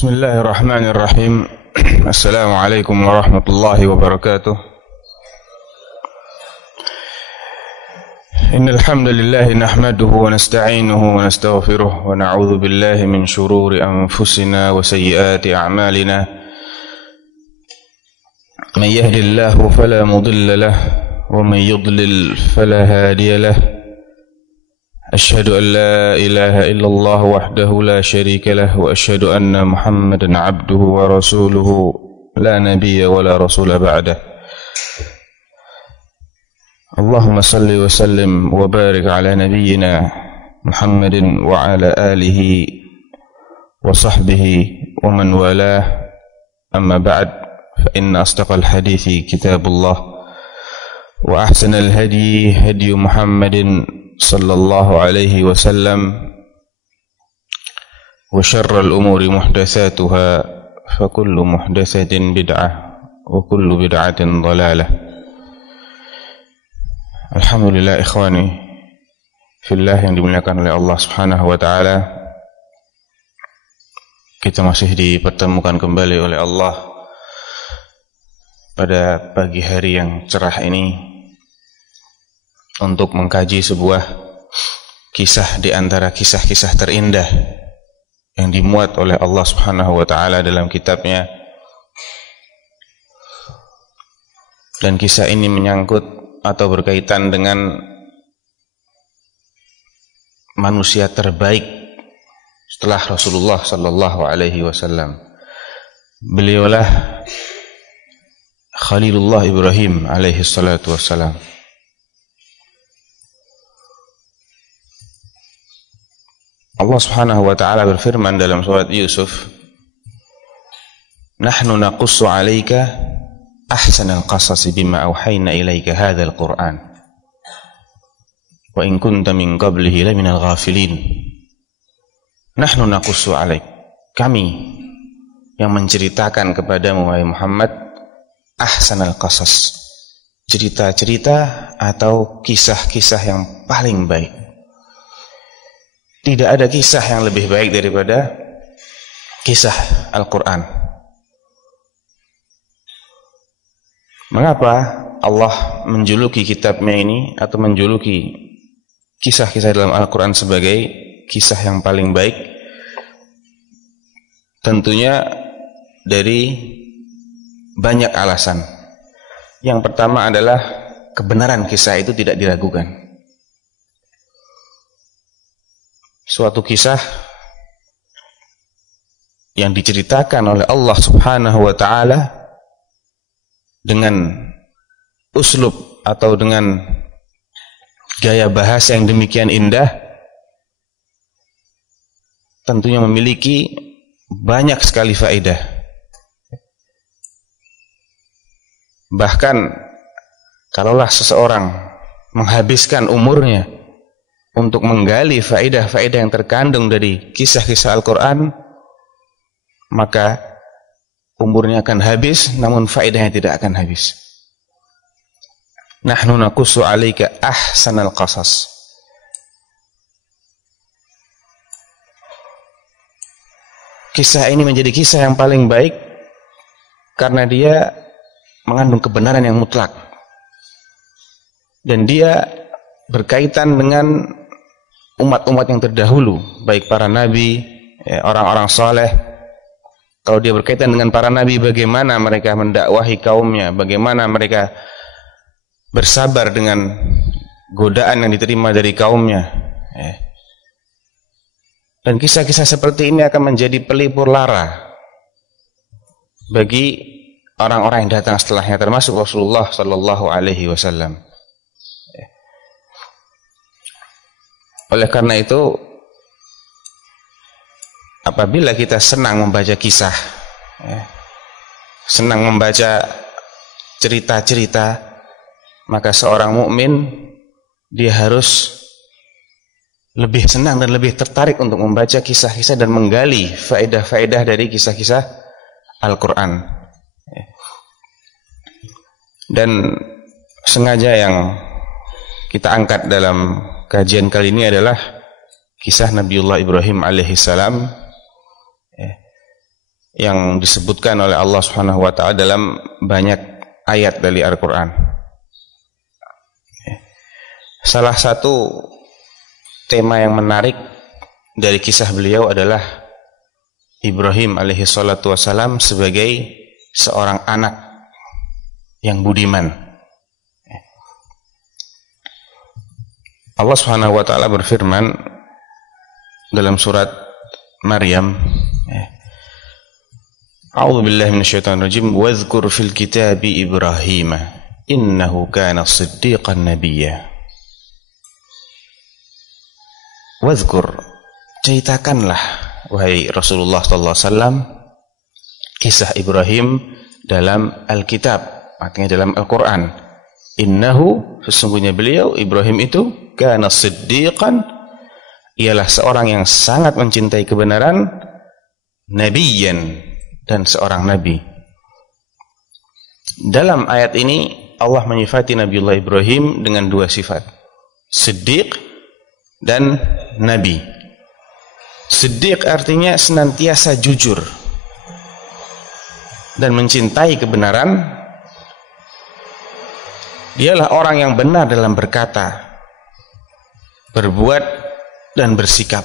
Bismillahirrahmanirrahim. Assalamualaikum warahmatullahi wabarakatuh. Innal hamdalillah nahmaduhu wa nasta'inuhu wa nastaghfiruh wa na'udzu billahi min shururi anfusina wa sayyiati a'malina. Man yahdihillahu fala mudilla lahu wa man yudlil fala hadiya lahu. أشهد أن لا إله إلا الله وحده لا شريك له وأشهد أن محمدا عبده ورسوله لا نبي ولا رسول بعده اللهم صل وسلم وبارك على نبينا محمد وعلى آله وصحبه ومن والاه أما بعد فإن أصدق الحديث كتاب الله وأحسن الهدي هدي محمد صلى الله عليه وسلم وشر الأمور محدثاتها فكل محدثة بدعة وكل بدعة ضلالة. Alhamdulillah ikhwani fillah yang dimuliakan oleh Allah Subhanahu wa taala, kita masih dipertemukan kembali oleh Allah pada pagi hari yang cerah ini untuk mengkaji sebuah kisah di antara kisah-kisah terindah yang dimuat oleh Allah Subhanahu wa taala dalam kitabnya. Dan kisah ini menyangkut atau berkaitan dengan manusia terbaik setelah Rasulullah sallallahu alaihi wasallam. Beliaulah Khalilullah Ibrahim alaihi salatu wassalam. Allah Subhanahu wa taala berfirman dalam surat Yusuf, "Nahnu naqussu 'alaika ahsanal qasasi bima auhayna ilaika hadzal Qur'an wa in kunta min qablihi laminal ghafilin." Nahnu naqussu 'alaik, kami yang menceritakan kepadamu wahai Muhammad ahsanal qasas, cerita-cerita atau kisah-kisah yang paling baik. Tidak ada kisah yang lebih baik daripada kisah Al-Quran. Mengapa Allah menjuluki kitabnya ini atau menjuluki kisah-kisah dalam Al-Quran sebagai kisah yang paling baik? Tentunya dari banyak alasan. Yang pertama adalah kebenaran kisah itu tidak diragukan. Suatu kisah yang diceritakan oleh Allah Subhanahu wa taala dengan uslub atau dengan gaya bahasa yang demikian indah, tentunya memiliki banyak sekali faedah. Bahkan kalaulah seseorang menghabiskan umurnya untuk menggali faedah-faedah yang terkandung dari kisah-kisah Al-Quran, maka umurnya akan habis, namun faedahnya tidak akan habis. Nahnu naqussu 'alaika ahsanal qasas. Kisah ini menjadi kisah yang paling baik karena dia mengandung kebenaran yang mutlak, dan dia berkaitan dengan umat-umat yang terdahulu, baik para nabi, orang-orang saleh. Kalau dia berkaitan dengan para nabi, bagaimana mereka mendakwahi kaumnya, bagaimana mereka bersabar dengan godaan yang diterima dari kaumnya. Dan kisah-kisah seperti ini akan menjadi pelipur lara bagi orang-orang yang datang setelahnya, termasuk Rasulullah sallallahu alaihi wasallam. Oleh karena itu, apabila kita senang membaca kisah, senang membaca cerita-cerita, maka seorang mukmin dia harus lebih senang dan lebih tertarik untuk membaca kisah-kisah dan menggali faedah-faedah dari kisah-kisah Al-Quran. Dan sengaja yang kita angkat dalam kajian kali ini adalah kisah Nabiullah Ibrahim alaihissalam yang disebutkan oleh Allah Subhanahu wa taala dalam banyak ayat dari Al-Qur'an. Salah satu tema yang menarik dari kisah beliau adalah Ibrahim alaihi salatu wassalam sebagai seorang anak yang budiman. Allah Subhanahu wa taala berfirman dalam surat Maryam, A'udzu billahi minasyaitonir rajim, "Wadhkur fil kitabi Ibrahim, innahu kana shiddiqan nabiyya." Wadhkur, ceritakanlah wahai Rasulullah sallallahu alaihi wasallam kisah Ibrahim dalam Alkitab, artinya dalam Al-Qur'an. Innahu, sesungguhnya beliau Ibrahim itu kana siddiqan, ialah seorang yang sangat mencintai kebenaran, nabiyyan, dan seorang nabi. Dalam ayat ini Allah menyifati Nabiullah Ibrahim dengan dua sifat, siddiq dan nabi. Siddiq artinya senantiasa jujur dan mencintai kebenaran. Dialah orang yang benar dalam berkata, berbuat, dan bersikap,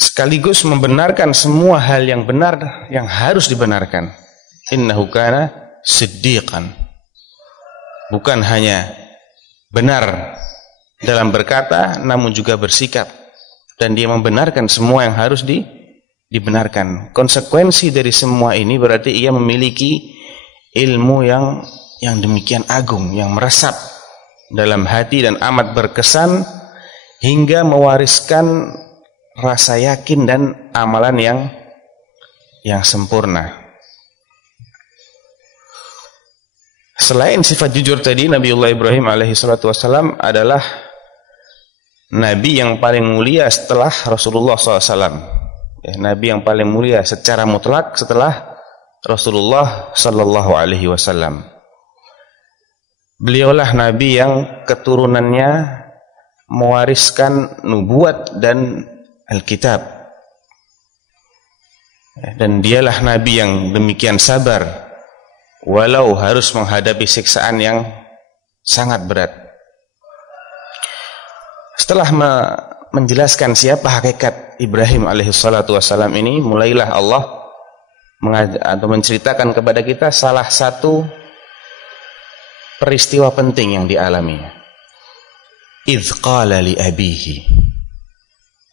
sekaligus membenarkan semua hal yang benar yang harus dibenarkan. Innahu kana siddiqan, bukan hanya benar dalam berkata, namun juga bersikap, dan dia membenarkan semua yang harus dibenarkan. Konsekuensi dari semua ini berarti ia memiliki ilmu yang demikian agung, yang meresap dalam hati dan amat berkesan, hingga mewariskan rasa yakin dan amalan yang sempurna. Selain sifat jujur tadi, Nabiullah Ibrahim alaihi salatu wassalam adalah Nabi yang paling mulia setelah Rasulullah SAW. Nabi yang paling mulia secara mutlak setelah Rasulullah Sallallahu Alaihi Wasallam. Beliaulah Nabi yang keturunannya mewariskan nubuat dan Alkitab. Dan dialah Nabi yang demikian sabar, walau harus menghadapi siksaan yang sangat berat. Setelah menjelaskan siapa hakikat Ibrahim alaihissalatu wassalam ini, mulailah Allah menceritakan kepada kita salah satu peristiwa penting yang dialaminya. Idz qala li abihi,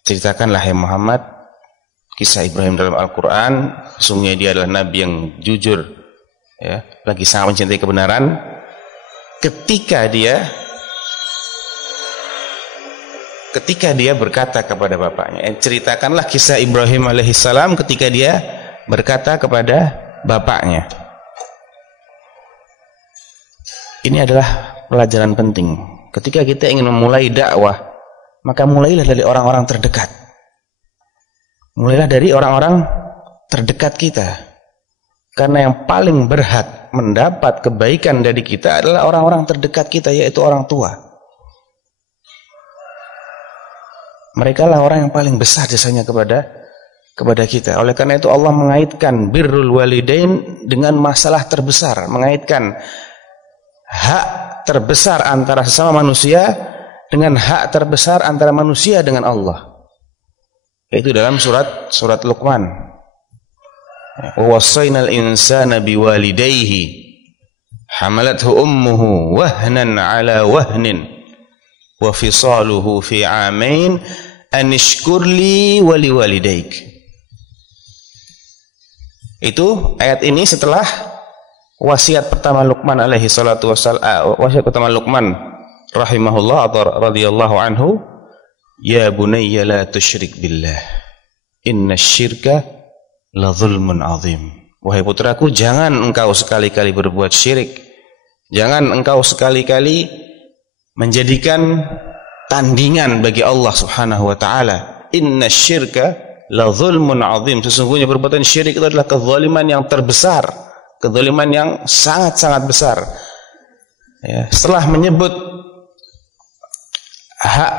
ceritakanlah ya Muhammad kisah Ibrahim dalam Al-Quran. Sesungguhnya dia adalah Nabi yang jujur, ya, lagi sangat mencintai kebenaran. Ketika dia berkata kepada bapaknya, ceritakanlah kisah Ibrahim alaihissalam ketika dia berkata kepada bapaknya. Ini adalah pelajaran penting. Ketika kita ingin memulai dakwah, maka mulailah dari orang-orang terdekat. Mulailah dari orang-orang terdekat kita. Karena yang paling berhak mendapat kebaikan dari kita adalah orang-orang terdekat kita, yaitu orang tua. Mereka lah orang yang paling besar jasanya kepada kita. Oleh karena itu Allah mengaitkan birrul walidain dengan masalah terbesar, mengaitkan hak terbesar antara sesama manusia dengan hak terbesar antara manusia dengan Allah. Itu dalam surat Luqman. Wa wassaynal insana biwalidayhi hamalathu ummuhu wahnan ala wahnin wa fisaluhu fi 'amain an ishkur li wa liwalidayk. Itu ayat ini setelah wasiat pertama Luqman alaihi salatu wassalam, wasiat pertama Luqman rahimahullah atau radhiyallahu anhu, ya bunayya la tusyrik billah innasyirka la zulmun azim. Wahai putraku, jangan engkau sekali-kali berbuat syirik, jangan engkau sekali-kali menjadikan tandingan bagi Allah Subhanahu wa taala. Innasyirka la zulmun azim, sesungguhnya perbuatan syirik itu adalah kezaliman yang terbesar, kezaliman yang sangat-sangat besar. Ya, setelah menyebut hak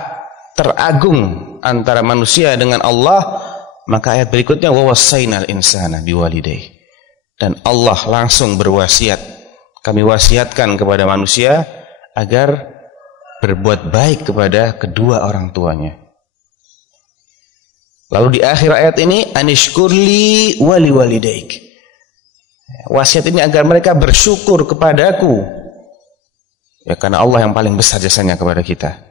teragung antara manusia dengan Allah, Maka ayat berikutnya wa wassaynal insana biwalidayhi. Dan Allah langsung berwasiat, kami wasiatkan kepada manusia agar berbuat baik kepada kedua orang tuanya. Lalu di akhir ayat ini anishkurli wali walidaik. Wasiat ini agar mereka bersyukur kepadaku. Ya, karena Allah yang paling besar jasanya kepada kita.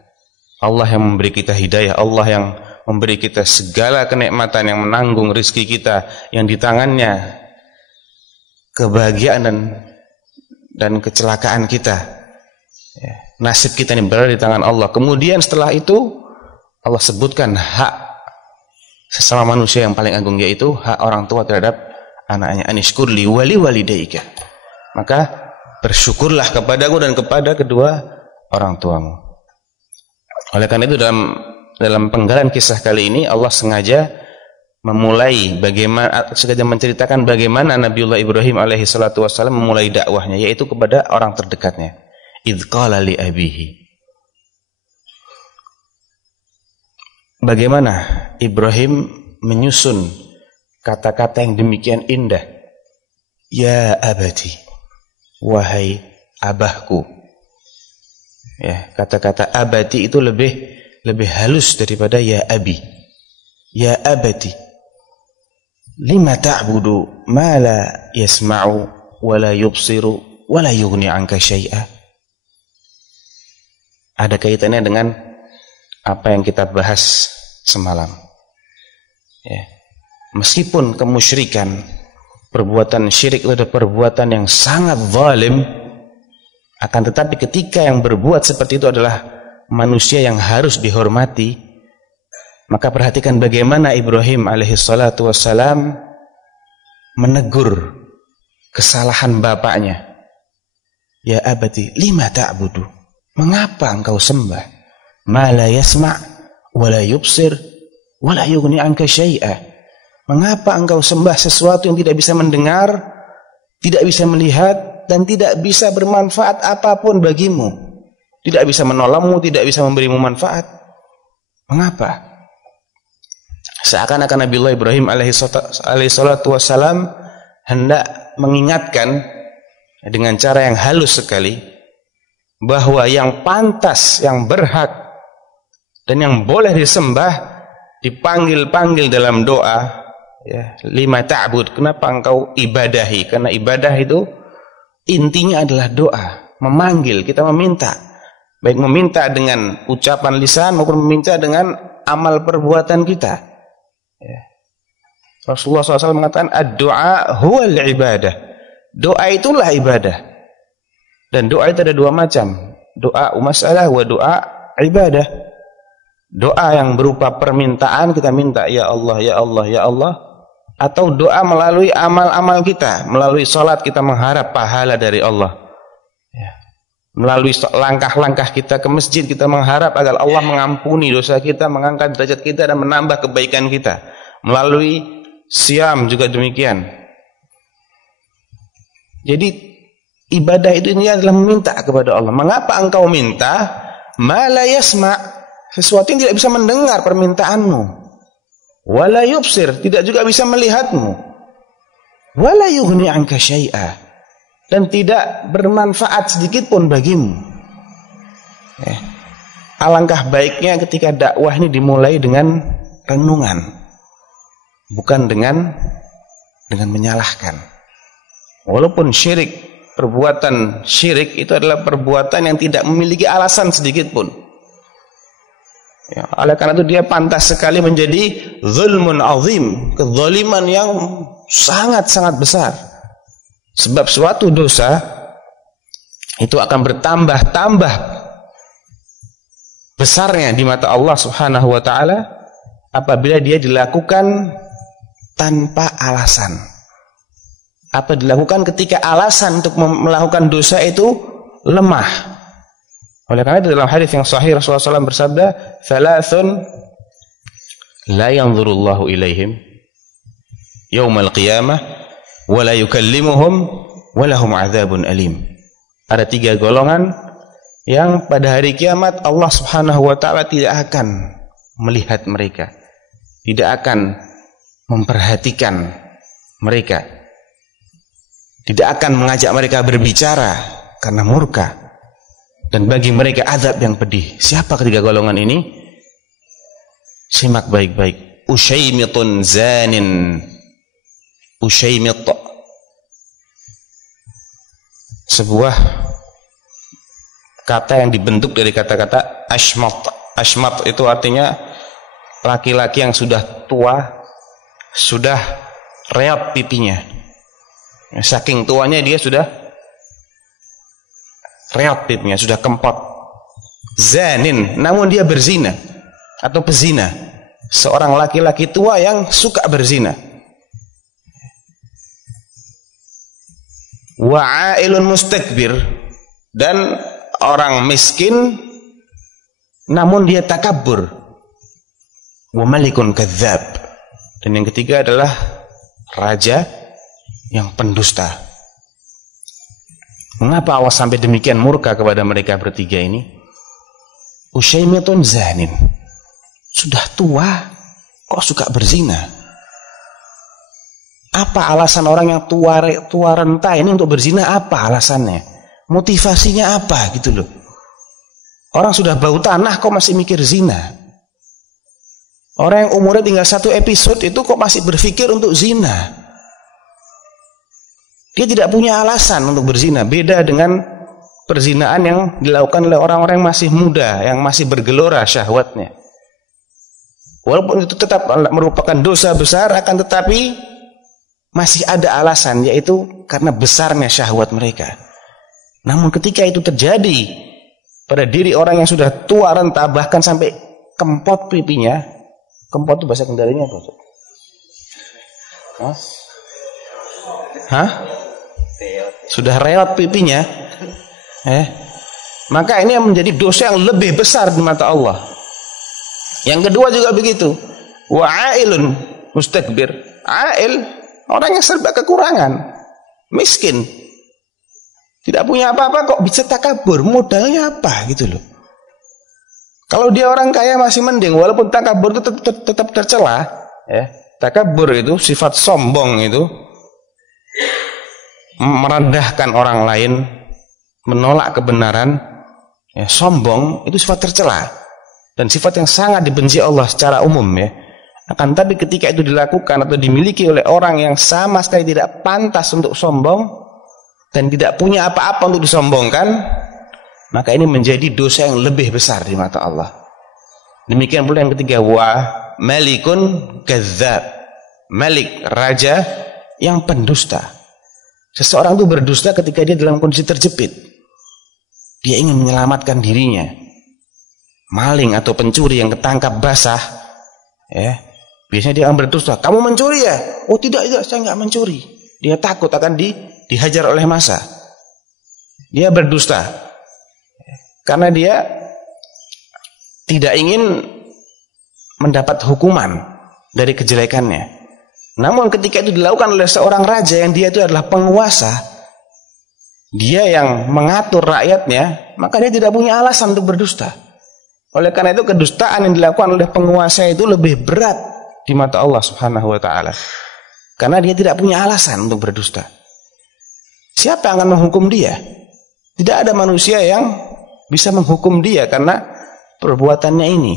Allah yang memberi kita hidayah, Allah yang memberi kita segala kenikmatan, yang menanggung rizki kita, yang di tangannya kebahagiaan dan kecelakaan kita. Ya, nasib kita ini berada di tangan Allah. Kemudian setelah itu Allah sebutkan hak sesama manusia yang paling agung, yaitu hak orang tua terhadap anaknya. Anishkurli wali walidaika. Maka bersyukurlah kepadaku dan kepada kedua orang tuamu. Oleh karena itu dalam penggalan kisah kali ini Allah sengaja menceritakan bagaimana Nabiullah Ibrahim alaihi salatu wassalam memulai dakwahnya, yaitu kepada orang terdekatnya. Idz qala li abihi. Bagaimana Ibrahim menyusun kata-kata yang demikian indah. Ya abati, wahai abahku. Ya, kata-kata abati itu lebih halus daripada ya abi. Ya abati, lima ta'budu ma la yasma'u wa la yubsiru wa la yughni 'anka syai'a. Ada kaitannya dengan apa yang kita bahas semalam. Ya. Meskipun kemusyrikan, perbuatan syirik itu adalah perbuatan yang sangat zalim, akan tetapi ketika yang berbuat seperti itu adalah manusia yang harus dihormati, maka perhatikan bagaimana Ibrahim alaihi salatu wassalam menegur kesalahan bapaknya. Ya abati, lima ta'budu. Mengapa engkau sembah ma la yasma' wa la yubsir wa la yughni 'anka syai'a? Mengapa engkau sembah sesuatu yang tidak bisa mendengar, tidak bisa melihat, dan tidak bisa bermanfaat apapun bagimu? Tidak bisa menolongmu, tidak bisa memberimu manfaat. Mengapa? Seakan-akan Nabiullah Ibrahim alaihi salatu wassalam hendak mengingatkan dengan cara yang halus sekali bahwa yang pantas, yang berhak dan yang boleh disembah dipanggil-panggil dalam doa. Ya, lima ta'bud. Kenapa engkau ibadahi? Karena ibadah itu intinya adalah doa, memanggil, kita meminta. Baik meminta dengan ucapan lisan maupun meminta dengan amal perbuatan kita. Ya. Rasulullah SAW mengatakan ad-du'a huwal ibadah. Doa itulah ibadah. Dan doa itu ada dua macam. Doa masalah wa doa ibadah. Doa yang berupa permintaan, kita minta ya Allah, ya Allah, ya Allah. Atau doa melalui amal-amal kita, melalui salat kita mengharap pahala dari Allah. Ya. Melalui langkah-langkah kita ke masjid kita mengharap agar Allah mengampuni dosa kita, mengangkat derajat kita dan menambah kebaikan kita. Melalui siam juga demikian. Jadi ibadah itu ini adalah meminta kepada Allah. Mengapa engkau minta ma la yasma', sesuatu yang tidak bisa mendengar permintaanmu? Wala yubsir, tidak juga bisa melihatmu. Wala yughni 'anka syai'a, dan tidak bermanfaat sedikit pun bagimu. Alangkah baiknya ketika dakwah ini dimulai dengan renungan, bukan dengan menyalahkan. Walaupun syirik, perbuatan syirik itu adalah perbuatan yang tidak memiliki alasan sedikit pun. Ya, oleh karena itu dia pantas sekali menjadi zulmun azim, kezaliman yang sangat-sangat besar. Sebab suatu dosa itu akan bertambah-tambah besarnya di mata Allah Subhanahu wa taala apabila dia dilakukan tanpa alasan. Apa dilakukan ketika alasan untuk melakukan dosa itu lemah. Oleh karena itu dalam hadis yang sahih Rasulullah SAW bersabda, "Thalathun la yanzurullahu ilaihim yaumal qiyamah wa la yukallimuhum wa lahum 'adzabun alim." Ada tiga golongan yang pada hari kiamat Allah Subhanahu wa taala tidak akan melihat mereka, tidak akan memperhatikan mereka, tidak akan mengajak mereka berbicara karena murka, dan bagi mereka azab yang pedih. Siapa ketiga golongan ini? Simak baik-baik. Ushaymitun zanin. Ushaymit, sebuah kata yang dibentuk dari kata-kata ashmat. Ashmat itu artinya laki-laki yang sudah tua, sudah reot pipinya. Saking tuanya dia sudah reot pipinya, sudah kempot. Zanin, namun dia berzina atau pezina. Seorang laki-laki tua yang suka berzina. Wa'ailun mustakbir, dan orang miskin namun dia takabur. Wa malikun kadzdzab, dan yang ketiga adalah raja yang pendusta. Mengapa Allah sampai demikian murka kepada mereka bertiga ini? Ushaymitun zanin, sudah tua kok suka berzina. Apa alasan orang yang tua renta ini untuk berzina? Apa alasannya? Motivasinya apa gitu loh? Orang sudah bau tanah kok masih mikir zina? Orang yang umurnya tinggal 1 episode itu kok masih berpikir untuk zina? Dia tidak punya alasan untuk berzina. Beda dengan perzinaan yang dilakukan oleh orang-orang yang masih muda, yang masih bergelora syahwatnya. Walaupun itu tetap merupakan dosa besar, akan tetapi masih ada alasan, yaitu karena besarnya syahwat mereka. Namun ketika itu terjadi pada diri orang yang sudah tua renta, bahkan sampai kempot pipinya. Kempot itu bahasa Kendarinya apa? Hah? Sudah reot pipinya. Maka ini yang menjadi dosa yang lebih besar di mata Allah. Yang kedua juga begitu. Wa'ailun mustakbir. Ail, orang yang serba kekurangan, miskin, tidak punya apa-apa kok bisa takabur. Modalnya apa gitu loh? Kalau dia orang kaya masih mending, walaupun takabur itu tetap tercela. Takabur itu sifat sombong, itu merendahkan orang lain, menolak kebenaran. Sombong itu sifat tercela dan sifat yang sangat dibenci Allah secara umum, ya. Akan tapi ketika itu dilakukan atau dimiliki oleh orang yang sama sekali tidak pantas untuk sombong dan tidak punya apa-apa untuk disombongkan, maka ini menjadi dosa yang lebih besar di mata Allah. Demikian pula yang ketiga, wa malikun kadzdzab. Malik, raja yang pendusta. Seseorang itu berdusta ketika dia dalam kondisi terjepit. Dia ingin menyelamatkan dirinya. Maling atau pencuri yang ketangkap basah, biasanya dia akan berdusta. Kamu mencuri ya? Oh tidak, saya nggak mencuri. Dia takut akan dihajar oleh massa. Dia berdusta karena dia tidak ingin mendapat hukuman dari kejelekannya. Namun ketika itu dilakukan oleh seorang raja yang dia itu adalah penguasa, dia yang mengatur rakyatnya, maka dia tidak punya alasan untuk berdusta. Oleh karena itu kedustaan yang dilakukan oleh penguasa itu lebih berat di mata Allah Subhanahu wa ta'ala, karena dia tidak punya alasan untuk berdusta. Siapa yang akan menghukum dia? Tidak ada manusia yang bisa menghukum dia karena perbuatannya ini,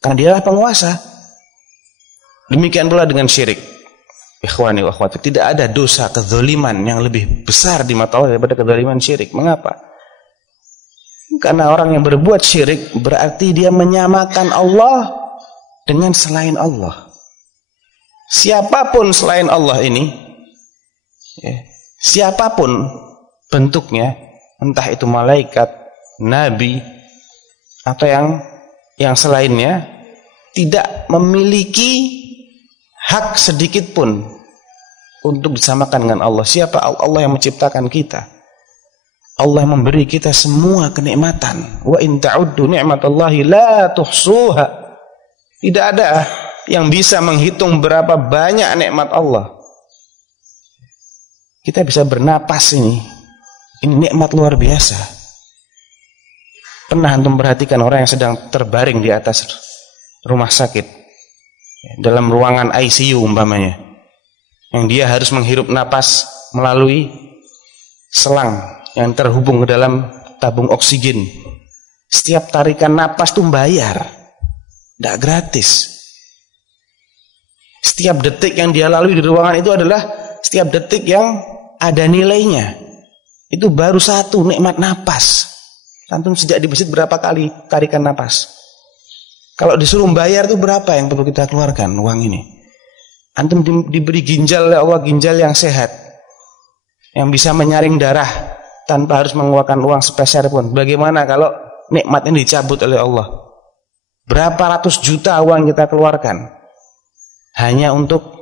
karena dia adalah penguasa. Demikian pula dengan syirik. Ikhwani wa akhwati, tidak ada dosa kezaliman yang lebih besar di mata Allah daripada kezaliman syirik. Mengapa? Karena orang yang berbuat syirik berarti dia menyamakan Allah dengan selain Allah. Siapapun selain Allah ini, siapapun bentuknya, entah itu malaikat, nabi, atau yang selainnya, tidak memiliki hak sedikit pun untuk disamakan dengan Allah. Siapa? Allah yang menciptakan kita. Allah yang memberi kita semua kenikmatan. Wa in ta'uddu ni'matallahi la tuhsuha. Tidak ada yang bisa menghitung berapa banyak nikmat Allah. Kita bisa bernapas ini. Ini nikmat luar biasa. Pernah antum perhatikan orang yang sedang terbaring di atas rumah sakit, dalam ruangan ICU umpamanya, yang dia harus menghirup napas melalui selang yang terhubung ke dalam tabung oksigen. Setiap tarikan napas tuh bayar, tidak gratis. Setiap detik yang dia lalui di ruangan itu adalah setiap detik yang ada nilainya. Itu baru satu nikmat napas. Antum sejak di masjid berapa kali tarikan napas? Kalau disuruh bayar itu berapa yang perlu kita keluarkan uang ini? Antum diberi ginjal oleh Allah, ginjal yang sehat, yang bisa menyaring darah tanpa harus mengeluarkan uang sepeser pun. Bagaimana kalau nikmat ini dicabut oleh Allah? Berapa ratus juta uang kita keluarkan hanya untuk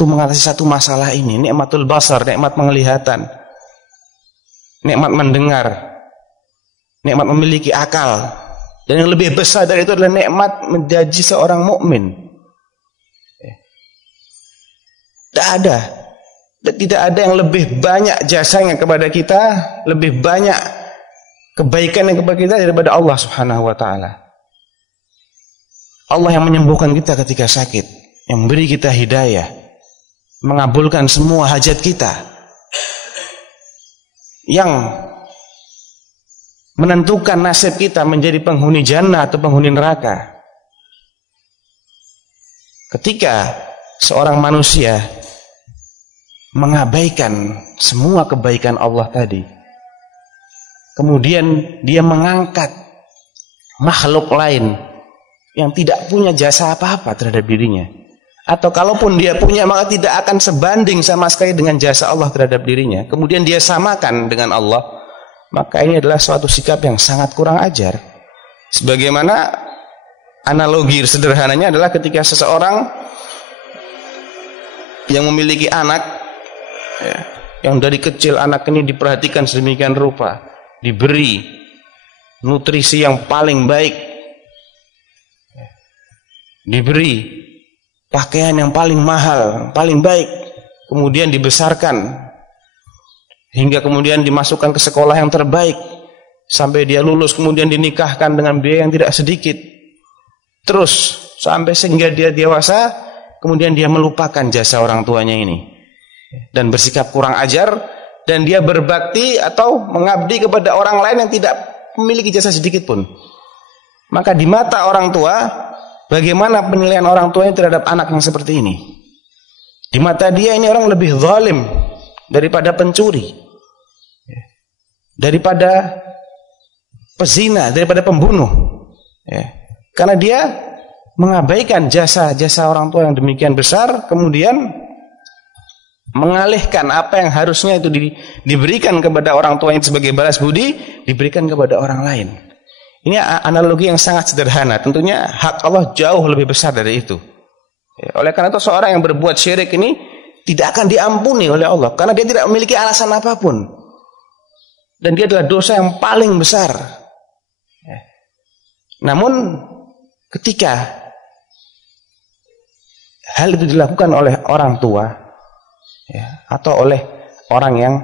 mengatasi satu masalah ini? Nikmatul basar, nikmat penglihatan, nikmat mendengar, nikmat memiliki akal. Dan yang lebih besar dari itu adalah nikmat menjadi seorang mukmin. Tidak ada yang lebih banyak jasanya kepada kita, lebih banyak kebaikan yang kepada kita daripada Allah Subhanahu wa taala. Allah yang menyembuhkan kita ketika sakit, yang memberi kita hidayah, mengabulkan semua hajat kita, yang menentukan nasib kita menjadi penghuni jannah atau penghuni neraka. Ketika seorang manusia mengabaikan semua kebaikan Allah tadi, kemudian dia mengangkat makhluk lain yang tidak punya jasa apa-apa terhadap dirinya, atau kalaupun dia punya maka tidak akan sebanding sama sekali dengan jasa Allah terhadap dirinya, kemudian dia samakan dengan Allah, maka ini adalah suatu sikap yang sangat kurang ajar. Sebagaimana analogi sederhananya adalah ketika seseorang yang memiliki anak, yang dari kecil anak ini diperhatikan sedemikian rupa, diberi nutrisi yang paling baik, diberi pakaian yang paling mahal, paling baik, kemudian dibesarkan hingga kemudian dimasukkan ke sekolah yang terbaik sampai dia lulus, kemudian dinikahkan dengan biaya yang tidak sedikit, terus sampai sehingga dia dewasa, kemudian dia melupakan jasa orang tuanya ini dan bersikap kurang ajar, dan dia berbakti atau mengabdi kepada orang lain yang tidak memiliki jasa sedikit pun. Maka di mata orang tua, bagaimana penilaian orang tuanya terhadap anak yang seperti ini? Di mata dia ini orang lebih zalim daripada pencuri, daripada pezina, daripada pembunuh, karena dia mengabaikan jasa-jasa orang tua yang demikian besar, kemudian mengalihkan apa yang harusnya itu diberikan kepada orang tua yang sebagai balas budi, diberikan kepada orang lain. Ini analogi yang sangat sederhana. Tentunya hak Allah jauh lebih besar dari itu. Oleh karena itu seorang yang berbuat syirik ini tidak akan diampuni oleh Allah, karena dia tidak memiliki alasan apapun, dan dia adalah dosa yang paling besar. Namun ketika hal itu dilakukan oleh orang tua, atau oleh orang yang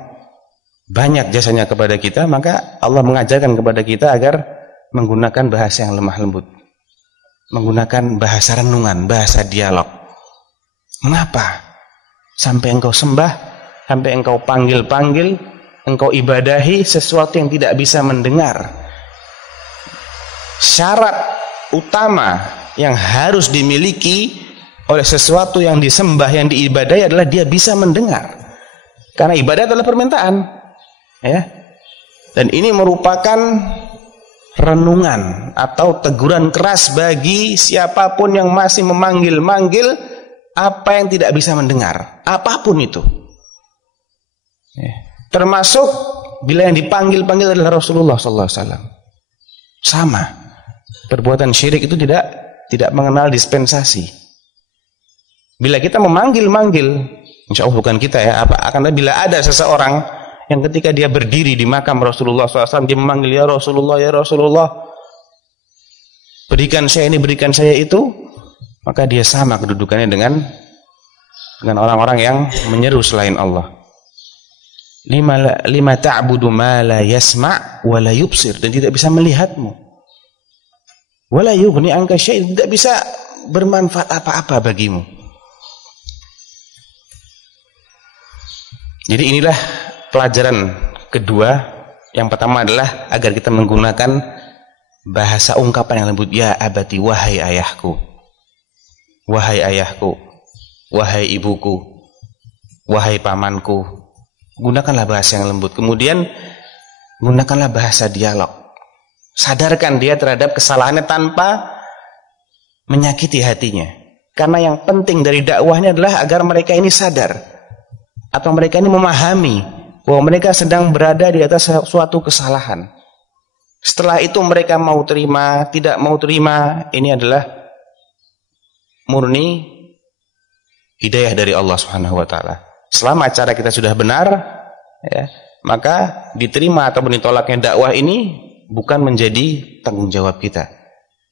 banyak jasanya kepada kita, maka Allah mengajarkan kepada kita agar menggunakan bahasa yang lemah lembut, menggunakan bahasa renungan, bahasa dialog. Mengapa? Sampai engkau sembah, sampai engkau panggil-panggil, engkau ibadahi sesuatu yang tidak bisa mendengar. Syarat utama yang harus dimiliki oleh sesuatu yang disembah, yang diibadahi adalah dia bisa mendengar. Karena ibadah adalah permintaan, dan ini merupakan renungan atau teguran keras bagi siapapun yang masih memanggil-manggil apa yang tidak bisa mendengar, apapun itu. Termasuk bila yang dipanggil-panggil adalah Rasulullah SAW. Sama, perbuatan syirik itu tidak mengenal dispensasi. Bila kita memanggil-manggil, insya Allah bukan kita akan bila ada seseorang yang ketika dia berdiri di makam Rasulullah SAW, dia memanggil, ya Rasulullah, berikan saya ini, berikan saya itu, maka dia sama kedudukannya dengan orang-orang yang menyeru selain Allah. Lima ta'budu ma la yasma' wa la yubsir, dan tidak bisa melihatmu, wa la yughni anka syai', tidak bisa bermanfaat apa-apa bagimu. Jadi inilah pelajaran kedua. Yang pertama adalah agar kita menggunakan bahasa ungkapan yang lembut. Ya abati, wahai ayahku, wahai ayahku, wahai ibuku, wahai pamanku. Gunakanlah bahasa yang lembut. Kemudian gunakanlah bahasa dialog. Sadarkan dia terhadap kesalahannya tanpa menyakiti hatinya. Karena yang penting dari dakwahnya adalah agar mereka ini sadar, atau mereka ini memahami bahwa mereka sedang berada di atas suatu kesalahan. Setelah itu mereka mau terima, tidak mau terima, ini adalah murni hidayah dari Allah Subhanahu wa taala. Selama cara kita sudah benar, ya, maka diterima atau ditolaknya dakwah ini bukan menjadi tanggung jawab kita.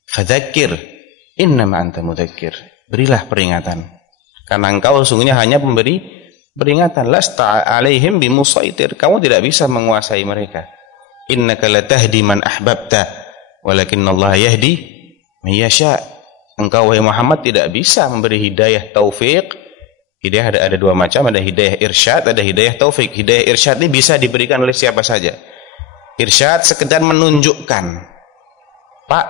Fadzakir innama anta mudzakir. Berilah peringatan. Karena engkau sesungguhnya hanya pemberi peringatan. Lasta alaihim bimusaitir. Kamu tidak bisa menguasai mereka. Innaka latahdi man ahbabta walakinnallaha yahdi man yasha. Engkau wahai Muhammad tidak bisa memberi hidayah taufik. Hidayah ada dua macam, ada hidayah irsyad, ada hidayah taufik. Hidayah irsyad ini bisa diberikan oleh siapa saja. Irsyad sekedar menunjukkan, Pak,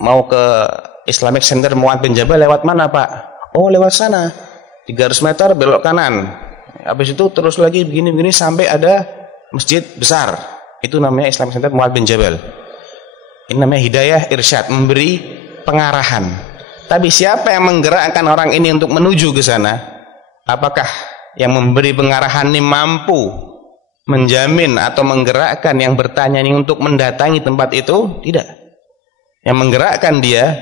mau ke Islamic Center Mu'adz bin Jabal lewat mana, Pak? Oh, lewat sana, 300 meter belok kanan. Habis itu terus lagi begini-begini sampai ada masjid besar. Itu namanya Islamic Center Mu'adz bin Jabal. Ini namanya hidayah irsyad, memberi pengarahan. Tapi siapa yang menggerakkan orang ini untuk menuju ke sana? Apakah yang memberi pengarahan ini mampu menjamin atau menggerakkan yang bertanya ini untuk mendatangi tempat itu? Tidak. Yang menggerakkan dia,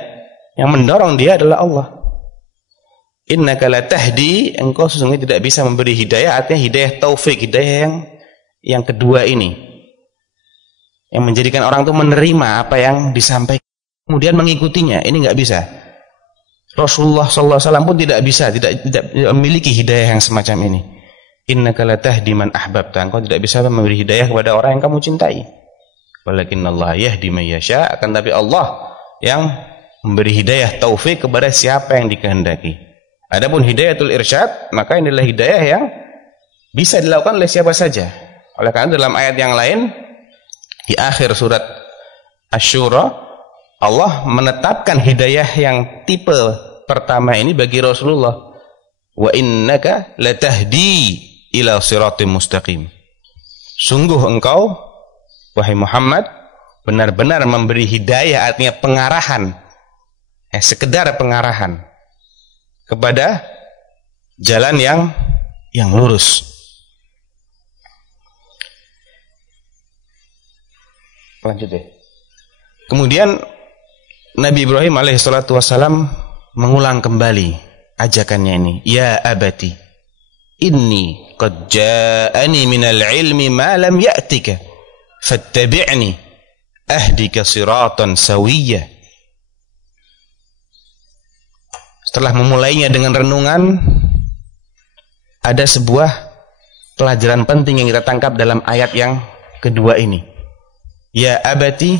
yang mendorong dia adalah Allah. Innaka latahdi, engkau sesungguhnya tidak bisa memberi hidayah, artinya hidayah taufik, hidayah yang kedua ini, yang menjadikan orang itu menerima apa yang disampaikan kemudian mengikutinya. Ini nggak bisa. Rasulullah SAW pun tidak bisa, tidak memiliki hidayah yang semacam ini. Innaka latahdi man ahbabta, engkau tidak bisa memberi hidayah kepada orang yang kamu cintai. Walakinnallaha yahdi man yasha, akan tapi Allah yang memberi hidayah taufik kepada siapa yang dikehendaki. Adapun hidayatul irsyad, maka inilah hidayah yang bisa dilakukan oleh siapa saja. Oleh karena dalam ayat yang lain di akhir surat Asy-Syura, Allah menetapkan hidayah yang tipe pertama ini bagi Rasulullah. Wa innaka latahdi ila siratim mustaqim. Sungguh engkau wahai Muhammad benar-benar memberi hidayah, artinya pengarahan, sekedar pengarahan kepada jalan yang lurus. Lanjut deh. Kemudian Nabi Ibrahim alaihissalatu wassalam mengulang kembali ajakannya ini. Ya abati, inni qad ja'ani minal ilmi ma lam ya'tika fattabi'ni ahdika siratan sawiyya. Setelah memulainya dengan renungan, ada sebuah pelajaran penting yang kita tangkap dalam ayat yang kedua ini. Ya abati,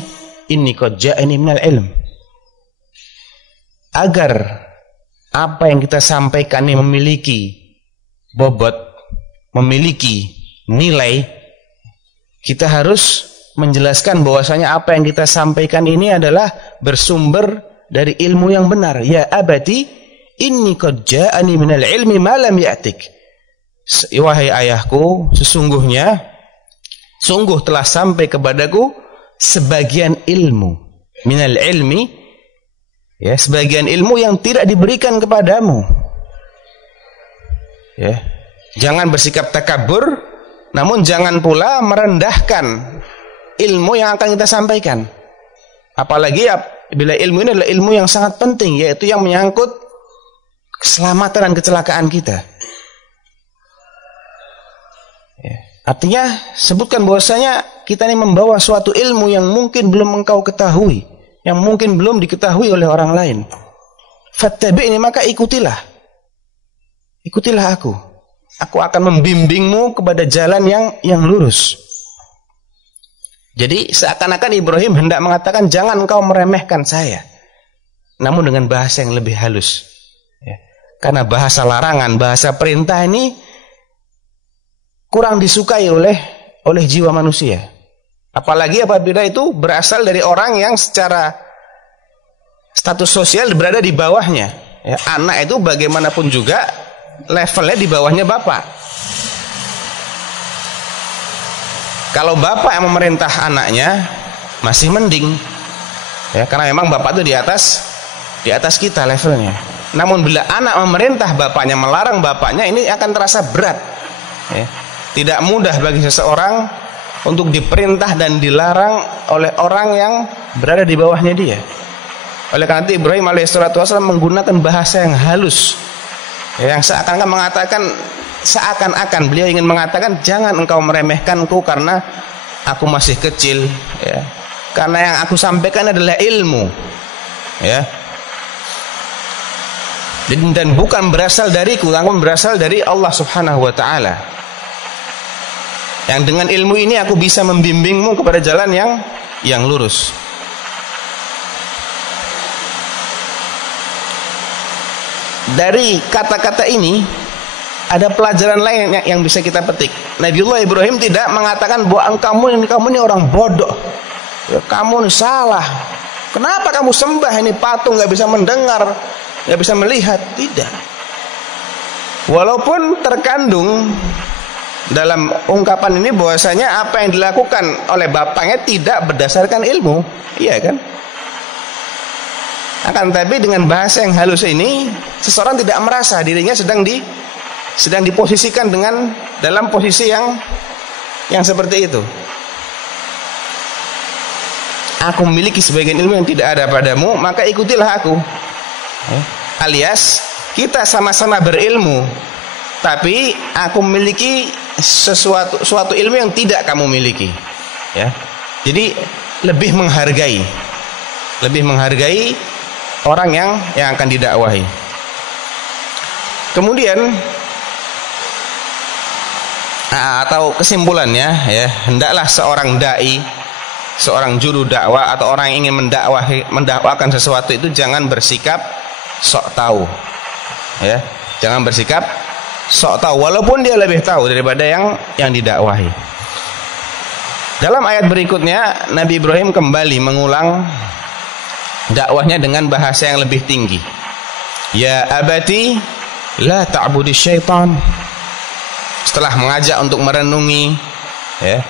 inni qad ja'ani minal ilm. Agar apa yang kita sampaikan ini memiliki bobot, memiliki nilai, kita harus menjelaskan bahwasanya apa yang kita sampaikan ini adalah bersumber dari ilmu yang benar. Ya abati, inni qad ja'ani minal ilmi ma lam ya'tik. Wahai ayahku, sungguh telah sampai kepadaku sebagian ilmu, minal ilmi, ya, sebagian ilmu yang tidak diberikan kepadamu. Ya, jangan bersikap takabur, namun jangan pula merendahkan ilmu yang akan kita sampaikan. Apalagi bila ilmu ini adalah ilmu yang sangat penting, yaitu yang menyangkut keselamatan dan kecelakaan kita. Ya. Artinya sebutkan bahwasanya kita ini membawa suatu ilmu yang mungkin belum engkau ketahui, yang mungkin belum diketahui oleh orang lain. Fattabi'ni, maka ikutilah aku. Aku akan membimbingmu kepada jalan yang lurus. Jadi seakan-akan Ibrahim hendak mengatakan, jangan engkau meremehkan saya. namun dengan bahasa yang lebih halus. Ya. Karena bahasa larangan, bahasa perintah ini kurang disukai oleh jiwa manusia. Apalagi apabila itu berasal dari orang yang secara status sosial berada di bawahnya. Ya, anak itu bagaimanapun juga levelnya di bawahnya bapak. Kalau bapak yang memerintah anaknya masih mending, ya, karena memang bapak itu di atas kita levelnya. Namun bila anak memerintah bapaknya, melarang bapaknya, ini akan terasa berat. Ya. Tidak mudah bagi seseorang untuk diperintah dan dilarang oleh orang yang berada di bawahnya dia. Oleh karena itu Ibrahim alaihissalam menggunakan bahasa yang halus, yang seakan-akan beliau ingin mengatakan, jangan engkau meremehkanku karena aku masih kecil, ya. Karena yang aku sampaikan adalah ilmu, ya. Dan bukan berasal dariku, namun berasal dari Allah Subhanahu wa taala. Yang dengan ilmu ini aku bisa membimbingmu kepada jalan yang lurus. Dari kata-kata ini ada pelajaran lain yang bisa kita petik. Nabiullah Ibrahim tidak mengatakan bahwa kamu ini orang bodoh, ya, kamu ini salah. Kenapa kamu sembah ini patung, nggak bisa mendengar, nggak bisa melihat? Tidak. Walaupun terkandung dalam ungkapan ini bahwasanya apa yang dilakukan oleh bapaknya tidak berdasarkan ilmu, iya kan? Akan tapi dengan bahasa yang halus ini, seseorang tidak merasa dirinya sedang diposisikan dalam posisi yang seperti itu. Aku memiliki sebagian ilmu yang tidak ada padamu, maka ikutilah aku. Alias kita sama-sama berilmu, tapi aku memiliki suatu ilmu yang tidak kamu miliki, ya. Jadi lebih menghargai orang yang akan didakwahi. Kemudian atau kesimpulannya, ya, hendaklah seorang dai, seorang juru dakwah atau orang yang ingin mendakwakan sesuatu itu jangan bersikap sok tahu, ya. Jangan bersikap sok tahu walaupun dia lebih tahu daripada yang didakwahi. Dalam ayat berikutnya Nabi Ibrahim kembali mengulang dakwahnya dengan bahasa yang lebih tinggi. Ya abati la ta'budi syaitan. Setelah mengajak untuk merenungi, ya,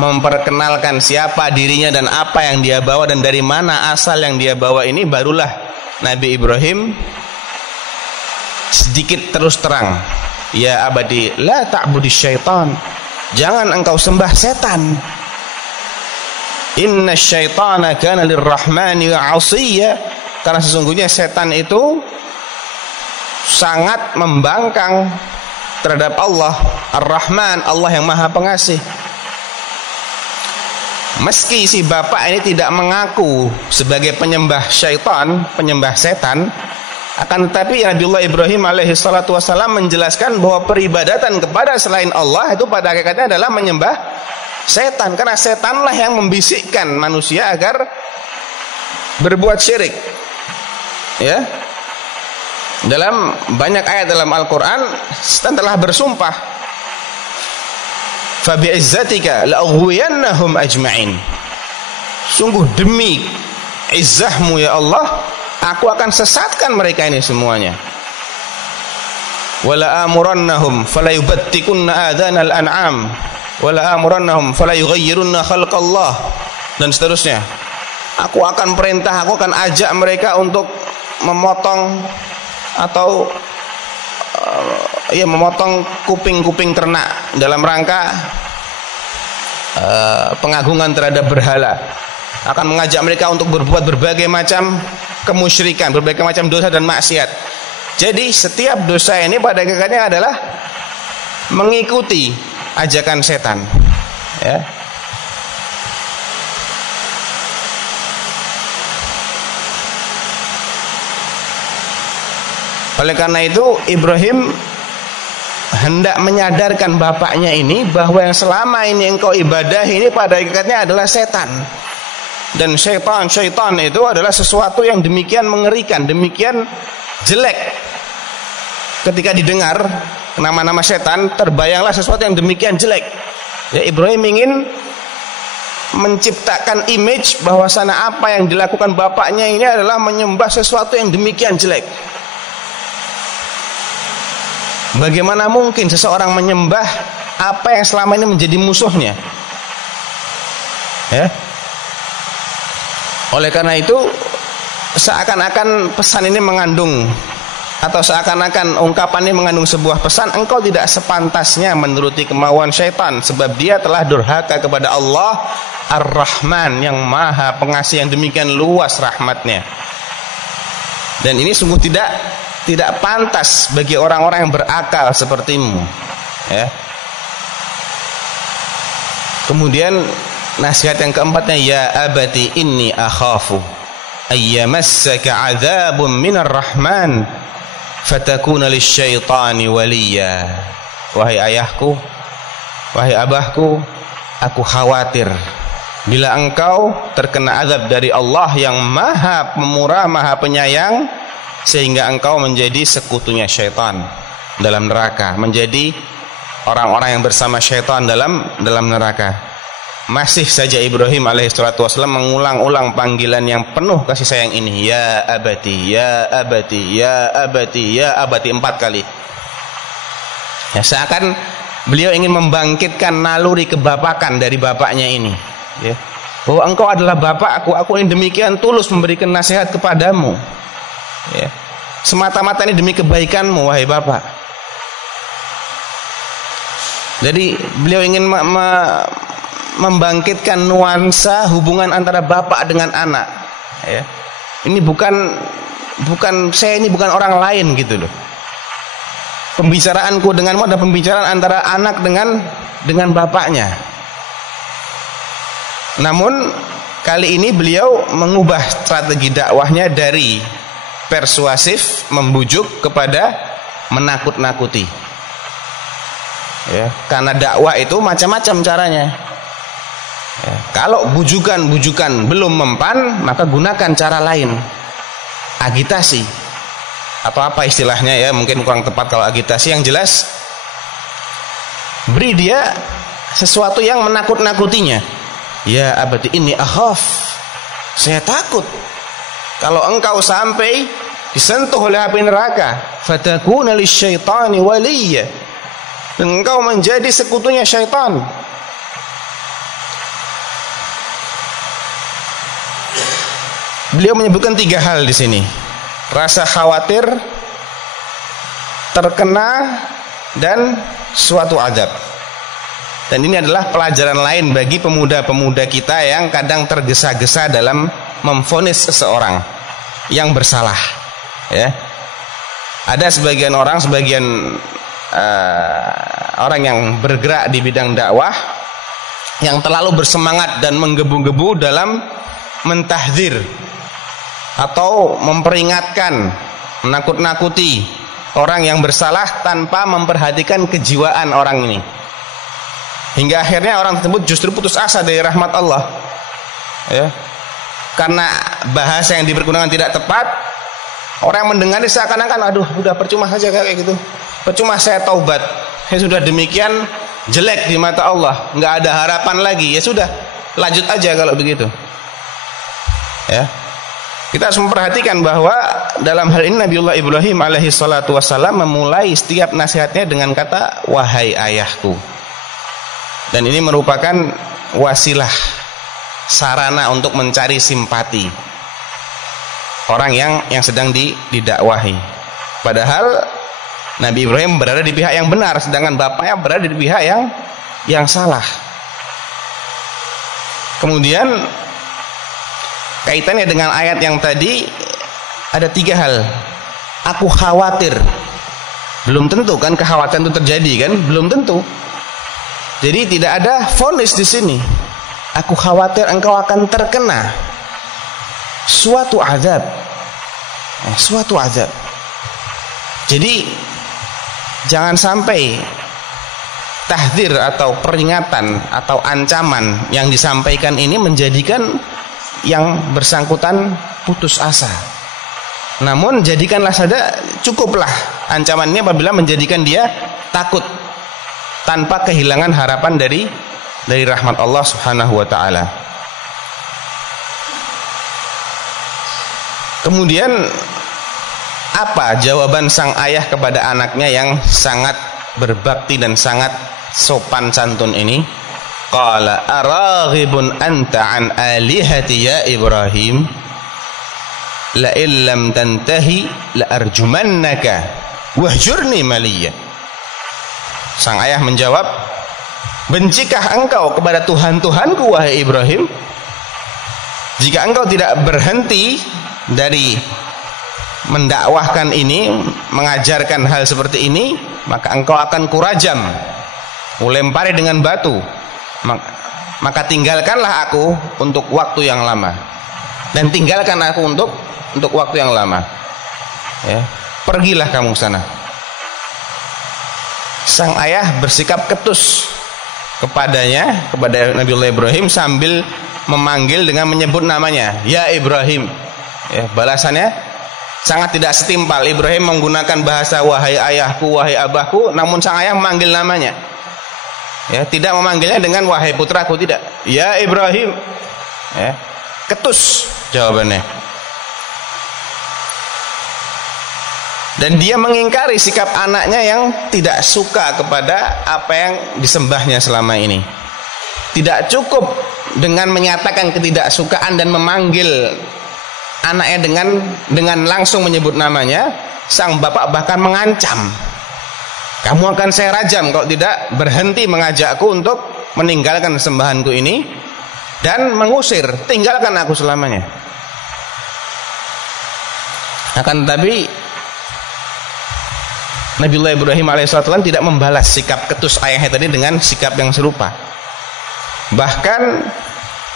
memperkenalkan siapa dirinya dan apa yang dia bawa dan dari mana asal yang dia bawa ini, barulah Nabi Ibrahim sedikit terus terang. Ya abadi la ta'budi syaitan. Jangan engkau sembah setan. Inna syaitana kana lirrahmani 'asiyya. Karena sesungguhnya setan itu sangat membangkang terhadap Allah Ar-Rahman, Allah yang Maha Pengasih. Meski si bapak ini tidak mengaku sebagai penyembah syaitan, penyembah setan, akan tetapi Nabiullah Ibrahim alaihissalatu wassalam menjelaskan bahwa peribadatan kepada selain Allah itu pada hakikatnya adalah menyembah setan, karena setanlah yang membisikkan manusia agar berbuat syirik. Ya. Dalam banyak ayat dalam Al-Qur'an setan telah bersumpah, fa bi'izzatika la'ughwiyannahum ajma'in. Sungguh demi izzahmu ya Allah, aku akan sesatkan mereka ini semuanya. Wala amurannahum falayubattikunna adhanal an'am wala amurannahum falayughayyirunna khalqallah, dan seterusnya. Aku akan perintah, aku akan ajak mereka untuk memotong atau memotong kuping-kuping ternak dalam rangka pengagungan terhadap berhala. Akan mengajak mereka untuk berbuat berbagai macam kemusyrikan, berbagai macam dosa dan maksiat. Jadi setiap dosa ini pada hakikatnya adalah mengikuti ajakan setan, ya. Oleh karena itu Ibrahim hendak menyadarkan bapaknya ini bahwa yang selama ini engkau ibadah ini pada hakikatnya adalah setan. dan syaitan itu adalah sesuatu yang demikian mengerikan, demikian jelek. Ketika didengar nama-nama setan, terbayanglah sesuatu yang demikian jelek. Ya, Ibrahim ingin menciptakan image bahwasana apa yang dilakukan bapaknya ini adalah menyembah sesuatu yang demikian jelek. Bagaimana mungkin seseorang menyembah apa yang selama ini menjadi musuhnya? Ya. Oleh karena itu, seakan-akan pesan ini mengandung, atau seakan-akan ungkapan ini mengandung sebuah pesan, engkau tidak sepantasnya menuruti kemauan syaitan, sebab dia telah durhaka kepada Allah Ar-Rahman, yang maha pengasih, yang demikian luas rahmatnya. Dan ini sungguh tidak pantas bagi orang-orang yang berakal sepertimu, ya. Kemudian nasihat yang keempatnya, ya abati inni akhafu ayyamassaka adzabun minar rahman fatakuna lisyaitani waliya. Wahai ayahku, wahai abahku, aku khawatir bila engkau terkena azab dari Allah yang maha pemurah, maha penyayang, sehingga engkau menjadi sekutunya syaitan dalam neraka, menjadi orang-orang yang bersama syaitan dalam neraka. Masih saja Ibrahim alaihissalatu wassalam mengulang-ulang panggilan yang penuh kasih sayang ini, ya abati, ya abati, ya abati, ya abati, 4 kali. Ya, seakan beliau ingin membangkitkan naluri kebapakan dari bapaknya ini, ya. Bahwa engkau adalah bapak aku ini demikian tulus memberikan nasihat kepadamu, ya. Semata-mata ini demi kebaikanmu, wahai bapak. Jadi beliau ingin membangkitkan nuansa hubungan antara bapak dengan anak, ya. Ini bukan saya, ini bukan orang lain gitu loh. Pembicaraanku denganmu adalah pembicaraan antara anak dengan bapaknya. Namun kali ini beliau mengubah strategi dakwahnya dari persuasif, membujuk, kepada menakut-nakuti, ya. Karena dakwah itu macam-macam caranya. Ya, kalau bujukan belum mempan, maka gunakan cara lain, agitasi atau apa istilahnya, ya, mungkin kurang tepat kalau agitasi. Yang jelas beri dia sesuatu yang menakut-nakutinya. Ya abadi inni akhaf, saya takut kalau engkau sampai disentuh oleh api neraka, fatakuna lisyaitani waliya, dan engkau menjadi sekutunya syaitan. Beliau menyebutkan 3 hal di sini: rasa khawatir, terkena, dan suatu azab. Dan ini adalah pelajaran lain bagi pemuda-pemuda kita yang kadang tergesa-gesa dalam memvonis seseorang yang bersalah, ya. Ada sebagian orang yang bergerak di bidang dakwah yang terlalu bersemangat dan menggebu-gebu dalam mentahdzir atau memperingatkan, menakut-nakuti orang yang bersalah tanpa memperhatikan kejiwaan orang ini, hingga akhirnya orang tersebut justru putus asa dari rahmat Allah, ya. Karena bahasa yang dipergunakan tidak tepat, orang yang mendengar seakan-akan, aduh, udah percuma saja kayak gitu, percuma saya taubat, saya sudah demikian jelek di mata Allah, nggak ada harapan lagi, ya sudah, lanjut aja kalau begitu, ya. Kita harus memperhatikan bahwa dalam hal ini Nabiullah Ibrahim alaihi salatu wassalam memulai setiap nasihatnya dengan kata wahai ayahku. Dan ini merupakan wasilah, sarana untuk mencari simpati orang yang sedang didakwahi. Padahal Nabi Ibrahim berada di pihak yang benar, sedangkan bapaknya berada di pihak yang salah. Kemudian kaitannya dengan ayat yang tadi ada 3 hal. Aku khawatir, belum tentu kan kekhawatiran itu terjadi, kan belum tentu. Jadi tidak ada vonis di sini. Aku khawatir engkau akan terkena suatu azab, suatu azab. Jadi jangan sampai tahdzir atau peringatan atau ancaman yang disampaikan ini menjadikan yang bersangkutan putus asa. Namun jadikanlah saja, cukuplah ancaman ini apabila menjadikan dia takut tanpa kehilangan harapan dari rahmat Allah Subhanahu wa taala. Kemudian apa jawaban sang ayah kepada anaknya yang sangat berbakti dan sangat sopan santun ini? Qala araghibun anta an alihati ya Ibrahim la illam tantahi la arjumannaka wahjurni maliya. Sang ayah menjawab, bencikah engkau kepada Tuhan-Tuhanku wahai Ibrahim? Jika engkau tidak berhenti dari mendakwahkan ini, mengajarkan hal seperti ini, maka engkau akan kurajam, kulempari dengan batu. Maka tinggalkanlah aku untuk waktu yang lama, dan tinggalkan aku untuk waktu yang lama. Ya, pergilah kamu sana. Sang ayah bersikap ketus kepadanya, kepada Nabiullah Ibrahim, sambil memanggil dengan menyebut namanya, ya Ibrahim. Ya, balasannya sangat tidak setimpal. Ibrahim menggunakan bahasa wahai ayahku, wahai abahku, namun sang ayah memanggil namanya. Ya, tidak memanggilnya dengan wahai putraku, tidak. Ya Ibrahim. Ya, ketus jawabannya. Dan dia mengingkari sikap anaknya yang tidak suka kepada apa yang disembahnya selama ini. Tidak cukup dengan menyatakan ketidaksukaan dan memanggil anaknya dengan langsung menyebut namanya, sang bapak bahkan mengancam, kamu akan saya rajam kalau tidak berhenti mengajakku untuk meninggalkan sembahanku ini dan mengusir, tinggalkan aku selamanya. Akan tetapi Nabiullah Ibrahim alaihissalam tidak membalas sikap ketus ayahnya tadi dengan sikap yang serupa. Bahkan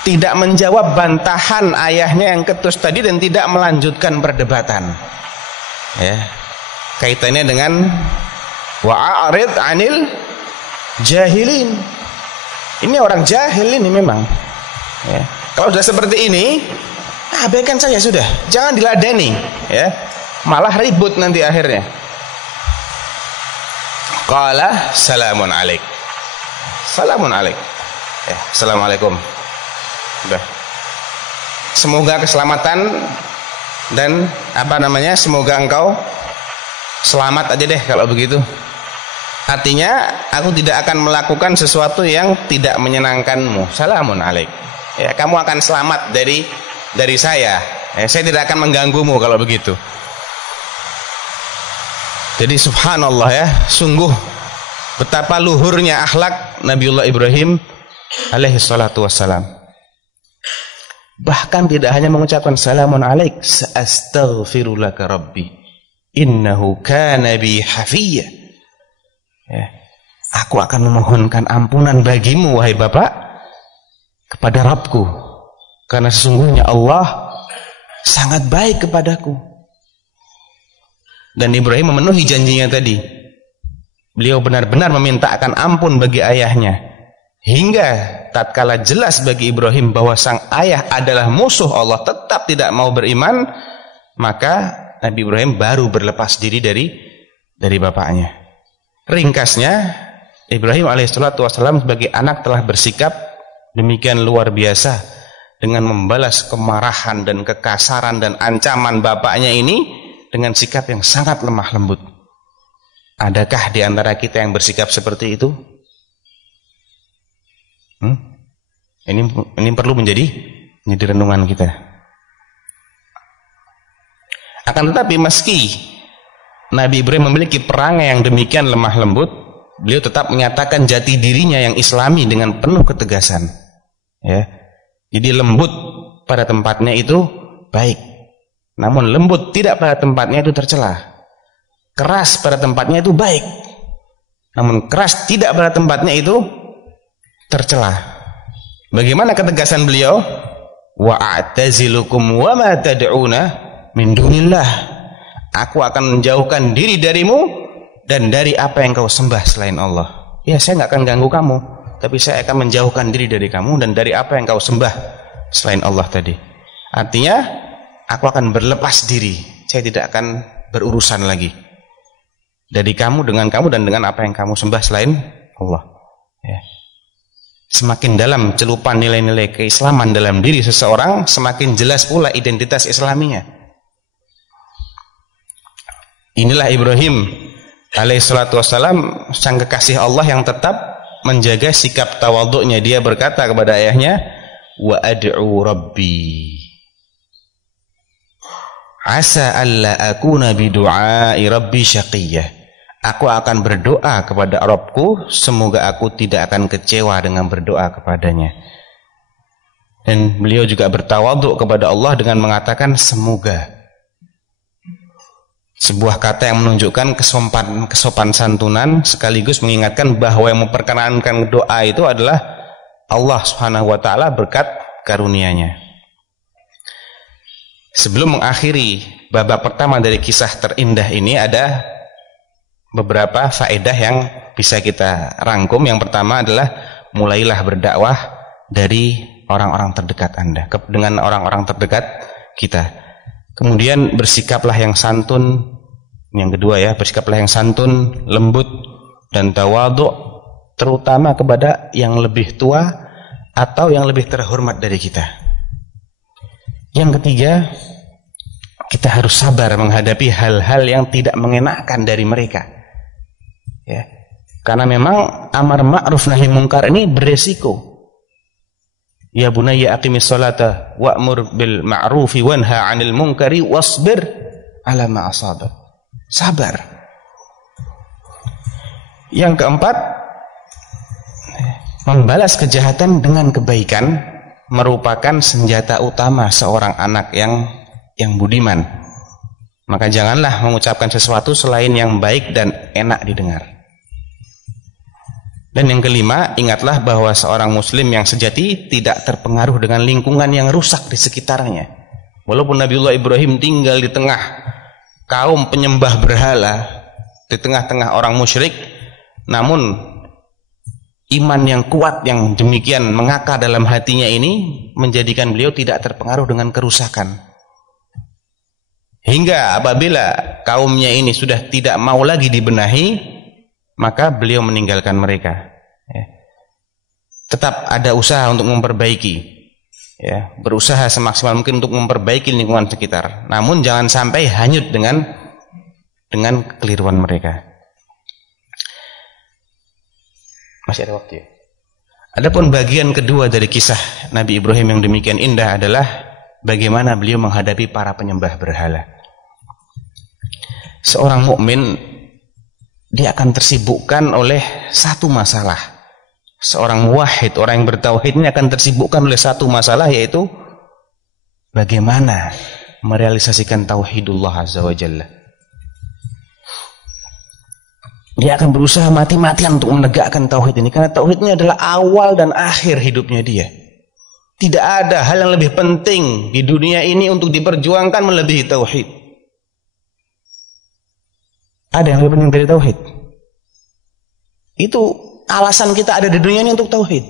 tidak menjawab bantahan ayahnya yang ketus tadi dan tidak melanjutkan perdebatan. Ya, kaitannya dengan wa'arid 'anil jahilin. Ini orang jahil ini memang. Ya, kalau sudah seperti ini, abaikan saja sudah, jangan diladeni. Ya, malah ribut nanti akhirnya. Qala salamun alaik. Salamun alaik. Ya, assalamualaikum. Sudah. Semoga keselamatan dan semoga engkau selamat aja deh kalau begitu. Artinya aku tidak akan melakukan sesuatu yang tidak menyenangkanmu. Salamun alaik. Ya, kamu akan selamat dari saya. Ya, saya tidak akan mengganggumu kalau begitu. Jadi subhanallah ya, sungguh betapa luhurnya akhlak Nabiullah Ibrahim alaihi salatu wassalam. Bahkan tidak hanya mengucapkan salamun alaik, astaghfirulaka rabbi innahu kana bi hafiyya. Ya, aku akan memohonkan ampunan bagimu wahai bapak kepada Rabbku, karena sesungguhnya Allah sangat baik kepadaku. Dan Ibrahim memenuhi janjinya tadi. Beliau benar-benar meminta akan ampun bagi ayahnya, hingga tatkala jelas bagi Ibrahim bahwa sang ayah adalah musuh Allah, tetap tidak mau beriman, maka Nabi Ibrahim baru berlepas diri dari bapaknya. Ringkasnya, Ibrahim alaihissalatu wassalam sebagai anak telah bersikap demikian luar biasa dengan membalas kemarahan dan kekasaran dan ancaman bapaknya ini dengan sikap yang sangat lemah lembut. Adakah di antara kita yang bersikap seperti itu? Ini perlu menjadi renungan kita. Akan tetapi meski Nabi Ibrahim memiliki perangai yang demikian lemah lembut, beliau tetap menyatakan jati dirinya yang islami dengan penuh ketegasan. Ya, jadi lembut pada tempatnya itu baik, namun lembut tidak pada tempatnya itu tercela. Keras pada tempatnya itu baik, namun keras tidak pada tempatnya itu tercela. Bagaimana ketegasan beliau? Wa a'tazilukum wa ma tad'una min dunillah. Aku akan menjauhkan diri darimu dan dari apa yang kau sembah selain Allah. Ya, saya nggak akan ganggu kamu, tapi saya akan menjauhkan diri dari kamu dan dari apa yang kau sembah selain Allah tadi. Artinya aku akan berlepas diri, saya tidak akan berurusan lagi dari kamu, dengan kamu, dan dengan apa yang kamu sembah selain Allah. Ya. Semakin dalam celupan nilai-nilai keislaman dalam diri seseorang, semakin jelas pula identitas Islaminya. Inilah Ibrahim alaihissalatu wassalam, sang kekasih Allah yang tetap menjaga sikap tawadhu'nya. Dia berkata kepada ayahnya, wa ad'u rabbi asa alla akuna bidu'ai rabbi syaqiyah. Aku akan berdoa kepada Rabbku, semoga aku tidak akan kecewa dengan berdoa kepadanya. Dan beliau juga bertawadhu kepada Allah dengan mengatakan semoga. Sebuah kata yang menunjukkan kesopan santunan, sekaligus mengingatkan bahwa yang memperkenankan doa itu adalah Allah Subhanahu wa taala berkat karunia-Nya. Sebelum mengakhiri babak pertama dari kisah terindah ini, ada beberapa faedah yang bisa kita rangkum. Yang pertama adalah mulailah berdakwah dari orang-orang terdekat Anda, dengan orang-orang terdekat kita. Kemudian bersikaplah yang santun. Yang kedua ya, bersikaplah yang santun, lembut dan tawadhu, terutama kepada yang lebih tua atau yang lebih terhormat dari kita. Yang ketiga, kita harus sabar menghadapi hal-hal yang tidak mengenakan dari mereka. Ya. Karena memang amar ma'ruf nahi munkar ini beresiko. Ya bunayya aqimis salata wa'mur bil ma'rufi wanha 'anil munkari wasbir 'ala ma asabak. Sabar. Yang keempat, membalas kejahatan dengan kebaikan merupakan senjata utama seorang anak yang budiman. Maka janganlah mengucapkan sesuatu selain yang baik dan enak didengar. Dan yang kelima, ingatlah bahwa seorang muslim yang sejati tidak terpengaruh dengan lingkungan yang rusak di sekitarnya. Walaupun Nabiullah Ibrahim tinggal di tengah kaum penyembah berhala, di tengah-tengah orang musyrik, namun iman yang kuat yang demikian mengakar dalam hatinya ini menjadikan beliau tidak terpengaruh dengan kerusakan. Hingga apabila kaumnya ini sudah tidak mau lagi dibenahi, maka beliau meninggalkan mereka. Ya. Tetap ada usaha untuk memperbaiki, ya, berusaha semaksimal mungkin untuk memperbaiki lingkungan sekitar. Namun jangan sampai hanyut dengan kekeliruan mereka. Masih ada waktu ya? Adapun bagian kedua dari kisah Nabi Ibrahim yang demikian indah adalah bagaimana beliau menghadapi para penyembah berhala. Seorang mukmin, dia akan tersibukkan oleh satu masalah. Seorang muwahhid, orang yang bertauhid ini akan tersibukkan oleh satu masalah, yaitu bagaimana merealisasikan tauhidullah azza wa jalla. Dia akan berusaha mati-matian untuk menegakkan tauhid ini, karena tauhid ini adalah awal dan akhir hidupnya dia. Tidak ada hal yang lebih penting di dunia ini untuk diperjuangkan melebihi tauhid. Ada yang lebih penting dari tauhid? Itu alasan kita ada di dunia ini untuk tauhid.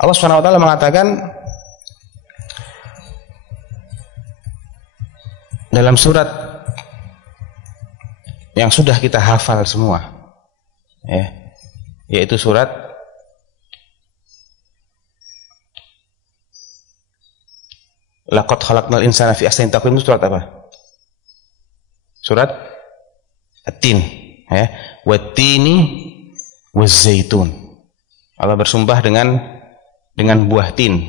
Allah Subhanahu wa taala mengatakan dalam surat yang sudah kita hafal semua, ya, yaitu surat Laqad khalaqnal insana fi ahsani taqwim. Surat apa? Surat At-Tin, ya, wat-tini waz-zaitun. Allah bersumpah dengan buah tin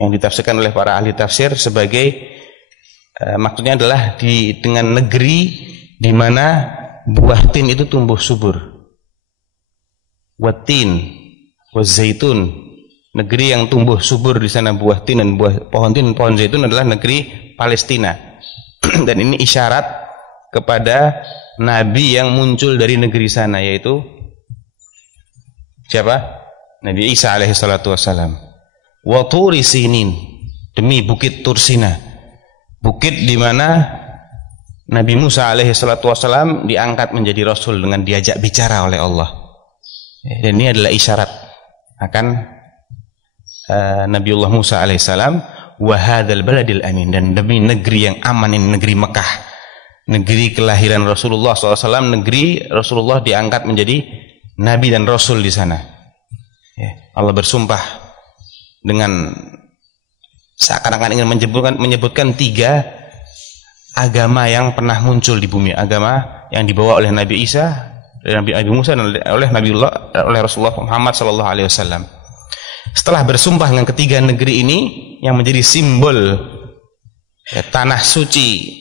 yang ditafsirkan oleh para ahli tafsir sebagai maksudnya adalah dengan negeri di mana buah tin itu tumbuh subur. Wat-tin waz-zaitun, negeri yang tumbuh subur di sana buah tin dan pohon zaitun adalah negeri Palestina. Dan ini isyarat kepada nabi yang muncul dari negeri sana, yaitu siapa? Nabi Isa alaihi salatu wassalam. Wa turi sinin, demi bukit Tursina, bukit di mana Nabi Musa alaihi salatu wassalam diangkat menjadi rasul dengan diajak bicara oleh Allah. Dan ini adalah isyarat akan Nabiullah Musa alaihissalam. wa hadzal baladil amin, dan demi negeri yang aman ini, negeri Mekah, negeri kelahiran Rasulullah SAW, negeri Rasulullah diangkat menjadi nabi dan rasul di sana. Ya, Allah bersumpah dengan seakan-akan ingin menyebutkan 3 agama yang pernah muncul di bumi, agama yang dibawa oleh Nabi Isa, Nabi Musa, dan oleh Rasulullah Muhammad SAW. Setelah bersumpah dengan ketiga negeri ini yang menjadi simbol tanah suci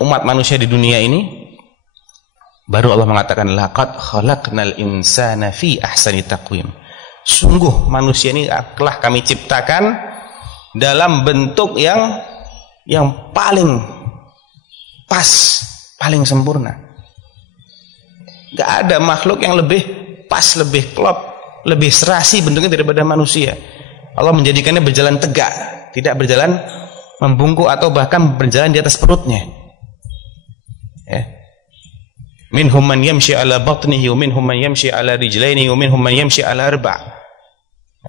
umat manusia di dunia ini, baru Allah mengatakan laqad khalaqnal insana fi ahsani taqwim. Sungguh manusia ini telah kami ciptakan dalam bentuk yang paling pas, paling sempurna. Gak ada makhluk yang lebih pas, lebih klop, lebih serasi bentuknya daripada manusia. Allah menjadikannya berjalan tegak, tidak berjalan membungkuk atau bahkan berjalan di atas perutnya. Ya. Minhum man yamshi ala batnihi wa minhum man yamshi ala rijlaini wa minhum man yamshi ala arba'.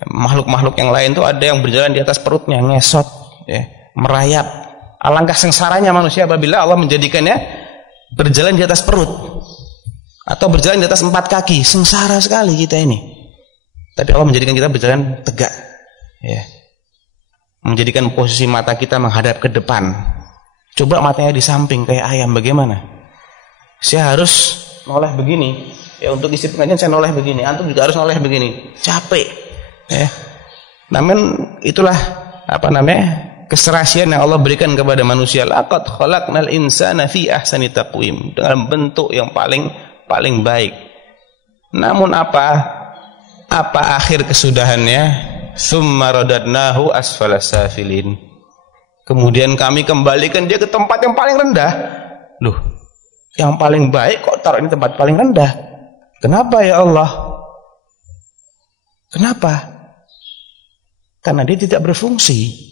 Makhluk-makhluk yang lain itu ada yang berjalan di atas perutnya, ngesot, ya, merayap. Alangkah sengsaranya manusia apabila Allah menjadikannya berjalan di atas perut atau berjalan di atas 4 kaki. Sengsara sekali kita ini. Tapi Allah menjadikan kita berjalan tegak, ya. Menjadikan posisi mata kita menghadap ke depan. Coba matanya di samping kayak ayam, bagaimana? Saya harus noleh begini, ya, untuk isi pengajian saya noleh begini, antum juga harus noleh begini, capek, ya. Namun itulah keserasian yang Allah berikan kepada manusia. Laqad khalaqnal insana fi ahsani taqwim, dengan bentuk yang paling baik. Namun apa akhir kesudahannya? Tsumma radadnahu asfala safilin. Kemudian kami kembalikan dia ke tempat yang paling rendah. Loh, yang paling baik kok taruh ini tempat paling rendah? Kenapa ya Allah? Kenapa? Karena dia tidak berfungsi.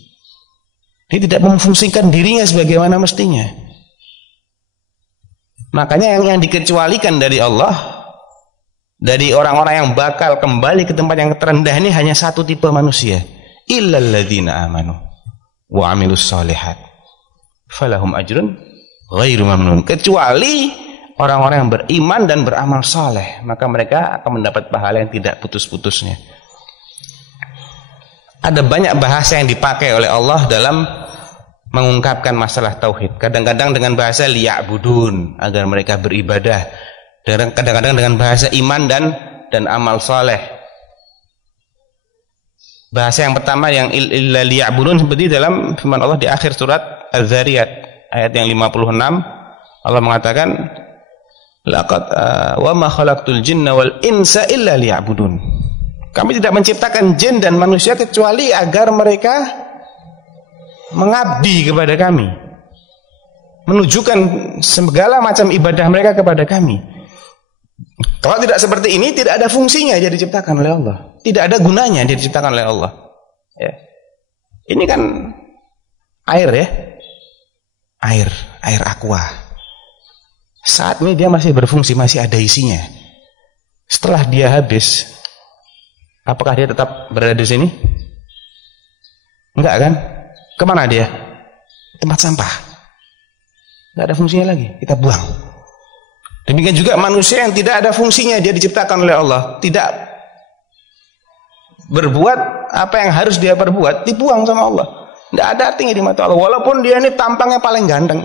Dia tidak memfungsikan dirinya sebagaimana mestinya. Makanya yang dikecualikan dari Allah, dari orang-orang yang bakal kembali ke tempat yang terendah ini hanya satu tipe manusia. Illal ladzina amanu wa amilus shalihat falahum ajrun ghairu mamnun. Kecuali orang-orang yang beriman dan beramal saleh, maka mereka akan mendapat pahala yang tidak putus-putusnya. Ada banyak bahasa yang dipakai oleh Allah dalam mengungkapkan masalah tauhid. Kadang-kadang dengan bahasa liya'budun, agar mereka beribadah. Kadang-kadang dengan bahasa iman dan amal saleh. Bahasa yang pertama yang illa liya'budun seperti dalam firman Allah di akhir surat Az-Zariyat ayat yang 56, Allah mengatakan laqad wa ma khalaqtul jinna wal insa illa liya'budun. Kami tidak menciptakan jin dan manusia kecuali agar mereka mengabdi kepada kami, menunjukkan segala macam ibadah mereka kepada kami. Kalau tidak seperti ini, tidak ada fungsinya dia diciptakan oleh Allah, tidak ada gunanya dia diciptakan oleh Allah, ya. Ini kan air, ya, air aqua. Saat ini dia masih berfungsi, masih ada isinya. Setelah dia habis, apakah dia tetap berada di sini? Enggak kan? Kemana dia? Tempat sampah. Enggak ada fungsinya lagi, kita buang. Demikian juga manusia yang tidak ada fungsinya, dia diciptakan oleh Allah, tidak berbuat apa yang harus dia perbuat, dibuang sama Allah. Tidak ada artinya di mata Allah. Walaupun dia ini tampangnya paling ganteng,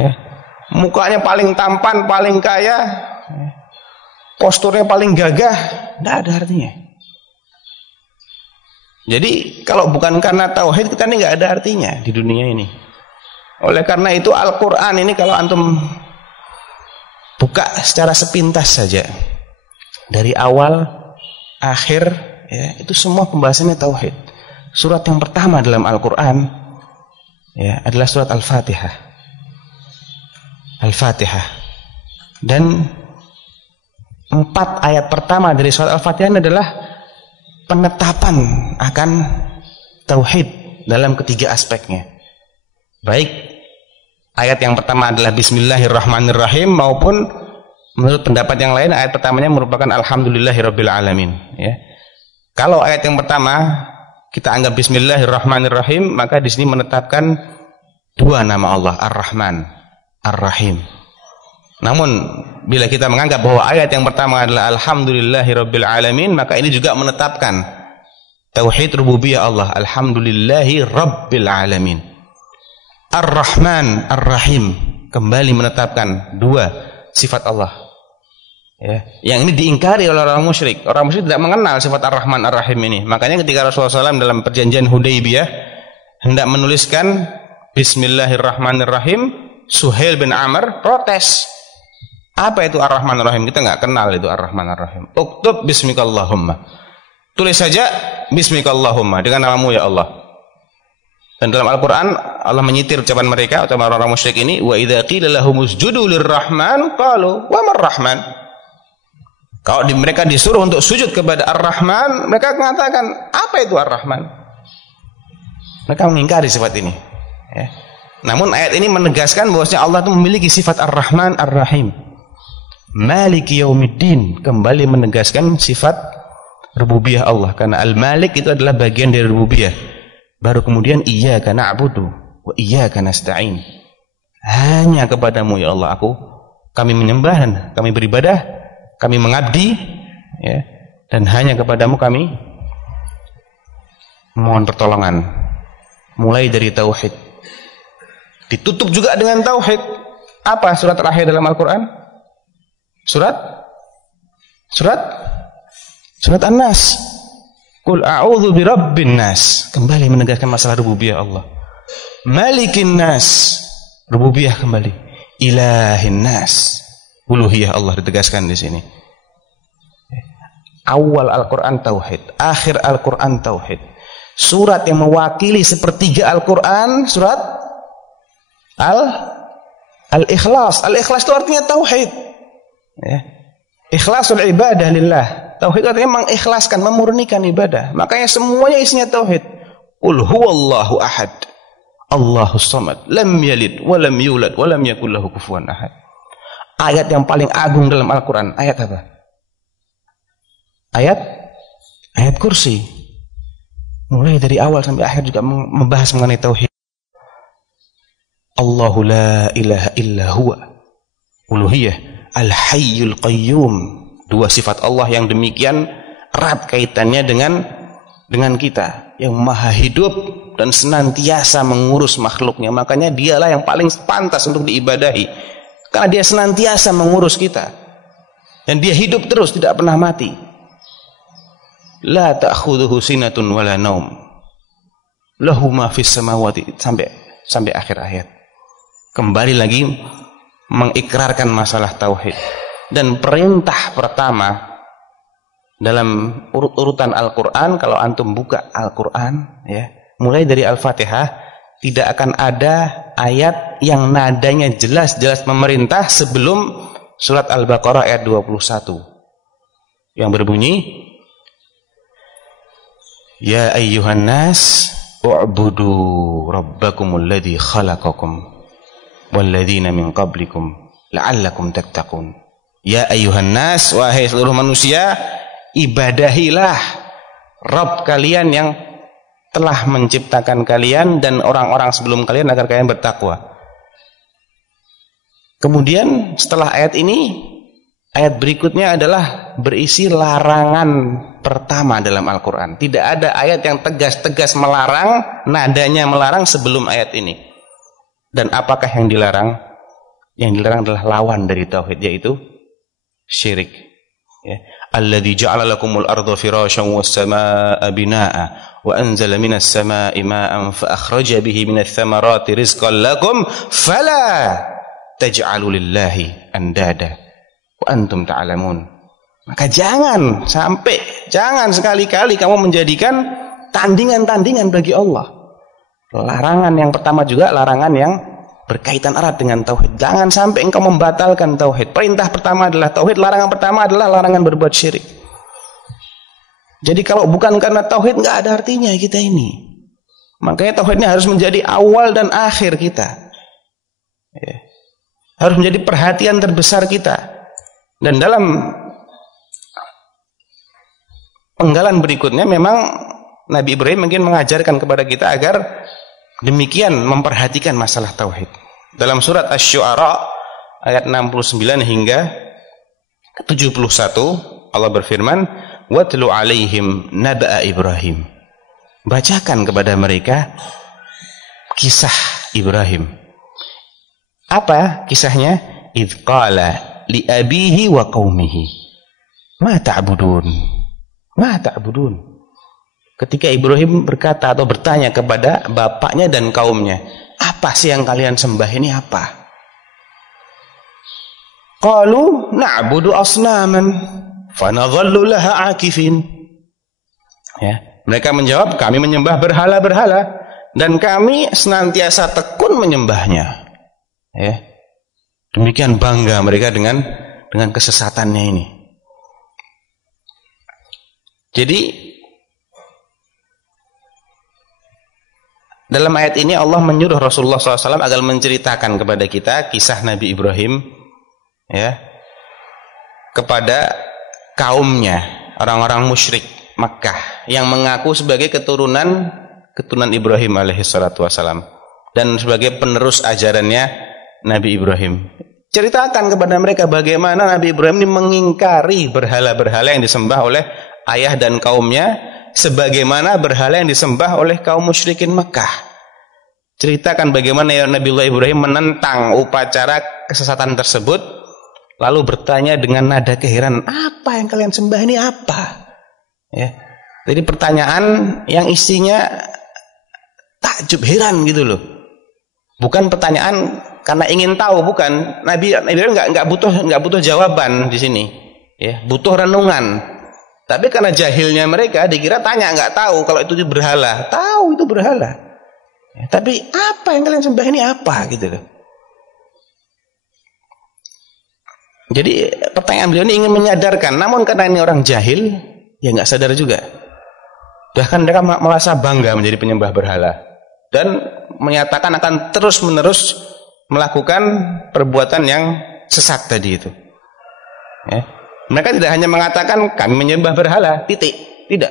ya, mukanya paling tampan, paling kaya, ya, posturnya paling gagah, tidak ada artinya. Jadi kalau bukan karena tauhid, kita ini nggak ada artinya di dunia ini. Oleh karena itu Al-Quran ini kalau antum buka secara sepintas saja, dari awal akhir, ya, itu semua pembahasannya tauhid. Surat yang pertama dalam Al-Quran, ya, adalah surat Al-Fatihah. Al-Fatihah. Dan 4 ayat pertama dari surat Al-Fatihah adalah penetapan akan tauhid dalam ketiga aspeknya. Baik ayat yang pertama adalah Bismillahirrahmanirrahim, maupun menurut pendapat yang lain ayat pertamanya merupakan Alhamdulillahirabbil alamin, ya. Kalau ayat yang pertama kita anggap Bismillahirrahmanirrahim, maka di sini menetapkan dua nama Allah, Ar-Rahman, Ar-Rahim. Namun bila kita menganggap bahwa ayat yang pertama adalah Alhamdulillahirabbil alamin, maka ini juga menetapkan tauhid rububiyah Allah, Alhamdulillahirabbil alamin. Ar-Rahman, Ar-Rahim kembali menetapkan dua sifat Allah. Ya, yang ini diingkari oleh orang musyrik. Orang musyrik tidak mengenal sifat Ar-Rahman Ar-Rahim ini. Makanya ketika Rasulullah SAW dalam perjanjian Hudaybiyah hendak menuliskan Bismillahirrahmanirrahim, Suhail bin Amr protes. Apa itu Ar-Rahman Ar-Rahim? Kita nggak kenal itu Ar-Rahman Ar-Rahim. Uktub Bismikallahumma. Tulis saja Bismikallahumma, dengan namamu ya Allah. Dan dalam Al-Quran Allah menyitir ucapan mereka, ucapan orang-orang musyrik ini, wa idza qila lahum usjudu lirrahman qalu wa marrahman. Kalau mereka disuruh untuk sujud kepada Ar-Rahman, mereka mengatakan, apa itu Ar-Rahman? Mereka mengingkari sifat ini. Ya. Namun ayat ini menegaskan bahwasanya Allah itu memiliki sifat Ar-Rahman Ar-Rahim. Maliki yaumiddin, kembali menegaskan sifat rububiyah Allah, karena Al-Malik itu adalah bagian dari rububiyah. Baru kemudian iyyaka na'budu wa iyyaka nasta'in. Hanya kepadamu ya Allah kami menyembah dan kami beribadah, kami mengabdi, ya, dan hanya kepadamu kami mohon pertolongan. Mulai dari tauhid, ditutup juga dengan tauhid. Apa surat terakhir dalam Al-Quran? Surat An-Nas. Qul a'udzu birabbin nas. Kembali menegaskan masalah rububiyah Allah. Malikin nas, rububiyah kembali. Ilahin nas, uluhiyah Allah ditegaskan di sini. Awal Al-Quran tauhid, akhir Al-Quran tauhid. Surat yang mewakili sepertiga Al-Quran, surat Al-Ikhlas. Al-Ikhlas itu artinya tauhid. Ya. Ikhlasul ibadah lillah. Tauhid artinya mengikhlaskan, memurnikan ibadah. Makanya semuanya isinya tauhid. Qul huwallahu ahad, Allahus samad, lam yalid wa lam yulad wa lam yakul lahu kufuwan ahad. Ayat yang paling agung dalam Al-Quran, ayat apa? Ayat kursi. Mulai dari awal sampai akhir juga membahas mengenai tauhid. Allahu la ilaha illa huwa, uluhiyah, al-hayyul qayyum. Dua sifat Allah yang demikian erat kaitannya dengan kita, yang maha hidup dan senantiasa mengurus makhluknya. Makanya dialah yang paling pantas untuk diibadahi, karena dia senantiasa mengurus kita dan dia hidup terus, tidak pernah mati. La ta'khudhuhu sinatun wala naum, lahu ma fis samawati, sampai akhir ayat. Kembali lagi mengikrarkan masalah tauhid. Dan perintah pertama dalam urutan Al-Quran, kalau antum buka Al-Quran, ya, mulai dari Al-Fatihah, tidak akan ada ayat yang nadanya jelas-jelas memerintah sebelum surat Al-Baqarah ayat 21 yang berbunyi, ya ayyuhan nas u'budu rabbakumul ladzi khalaqakum walladzina min qablikum la'allakum tattaqun. Ya ayyuhan nas, wahai seluruh manusia, ibadahilah Rabb kalian yang telah menciptakan kalian dan orang-orang sebelum kalian agar kalian bertakwa. Kemudian setelah ayat ini, ayat berikutnya adalah berisi larangan pertama dalam Al-Quran. Tidak ada ayat yang tegas-tegas melarang, nadanya melarang sebelum ayat ini. Dan apakah yang dilarang? Yang dilarang adalah lawan dari tauhid, yaitu syirik. Ya. Alladzi ja'ala lakumul arda firasyan was samaa'a binaa'a wa anzala minas samaa'i maa'an fa akhraja bihi minats thamarati rizqan lakum fala taj'alu lillahi andada wa antum ta'lamun. Maka jangan sekali-kali kamu menjadikan tandingan-tandingan bagi Allah. Larangan yang pertama juga larangan yang berkaitan erat dengan tauhid. Jangan sampai engkau membatalkan tauhid. Perintah pertama adalah tauhid, larangan pertama adalah larangan berbuat syirik. Jadi kalau bukan karena tauhid, nggak ada artinya kita ini. Makanya tauhidnya harus menjadi awal dan akhir kita. Ya. Harus menjadi perhatian terbesar kita. Dan dalam penggalan berikutnya memang Nabi Ibrahim mungkin mengajarkan kepada kita agar demikian memperhatikan masalah tauhid. Dalam surat Asy-Syu'ara ayat 69 hingga 71 Allah berfirman, "Watlu 'alaihim naba'a Ibrahim." Bacakan kepada mereka kisah Ibrahim. Apa kisahnya? "Idz qala li abihi wa qaumihi ma ta'budun." Ma ta'budun. Ketika Ibrahim berkata atau bertanya kepada bapaknya dan kaumnya, apa sih yang kalian sembah ini apa? Qalu na'budu asnaman fanadhallu laha akifin. Ya, mereka menjawab, kami menyembah berhala-berhala dan kami senantiasa tekun menyembahnya. Ya. Demikian bangga mereka dengan kesesatannya ini. Jadi dalam ayat ini Allah menyuruh Rasulullah SAW agar menceritakan kepada kita kisah Nabi Ibrahim, ya, kepada kaumnya, orang-orang musyrik Makkah yang mengaku sebagai keturunan Ibrahim alaihissalatu wassalam dan sebagai penerus ajarannya Nabi Ibrahim. Ceritakan kepada mereka bagaimana Nabi Ibrahim ini mengingkari berhala-berhala yang disembah oleh ayah dan kaumnya, sebagaimana berhala yang disembah oleh kaum musyrikin Mekah. Ceritakan bagaimana Nabiullah Ibrahim menentang upacara kesesatan tersebut, lalu bertanya dengan nada keheranan, apa yang kalian sembah ini apa? Ya. Jadi pertanyaan yang isinya takjub, heran gitu loh. Bukan pertanyaan karena ingin tahu, bukan. Nabi Ibrahim nggak butuh jawaban di sini. Ya, butuh renungan. Tapi karena jahilnya mereka dikira tanya, nggak tahu kalau itu berhala. Tahu itu berhala. Ya, tapi apa yang kalian sembah ini apa gitu loh. Jadi pertanyaan beliau ini ingin menyadarkan, namun karena ini orang jahil, ya nggak sadar juga. Bahkan mereka merasa bangga menjadi penyembah berhala dan menyatakan akan terus-menerus melakukan perbuatan yang sesat tadi itu. Ya. Mereka tidak hanya mengatakan kami menyembah berhala, titik, tidak.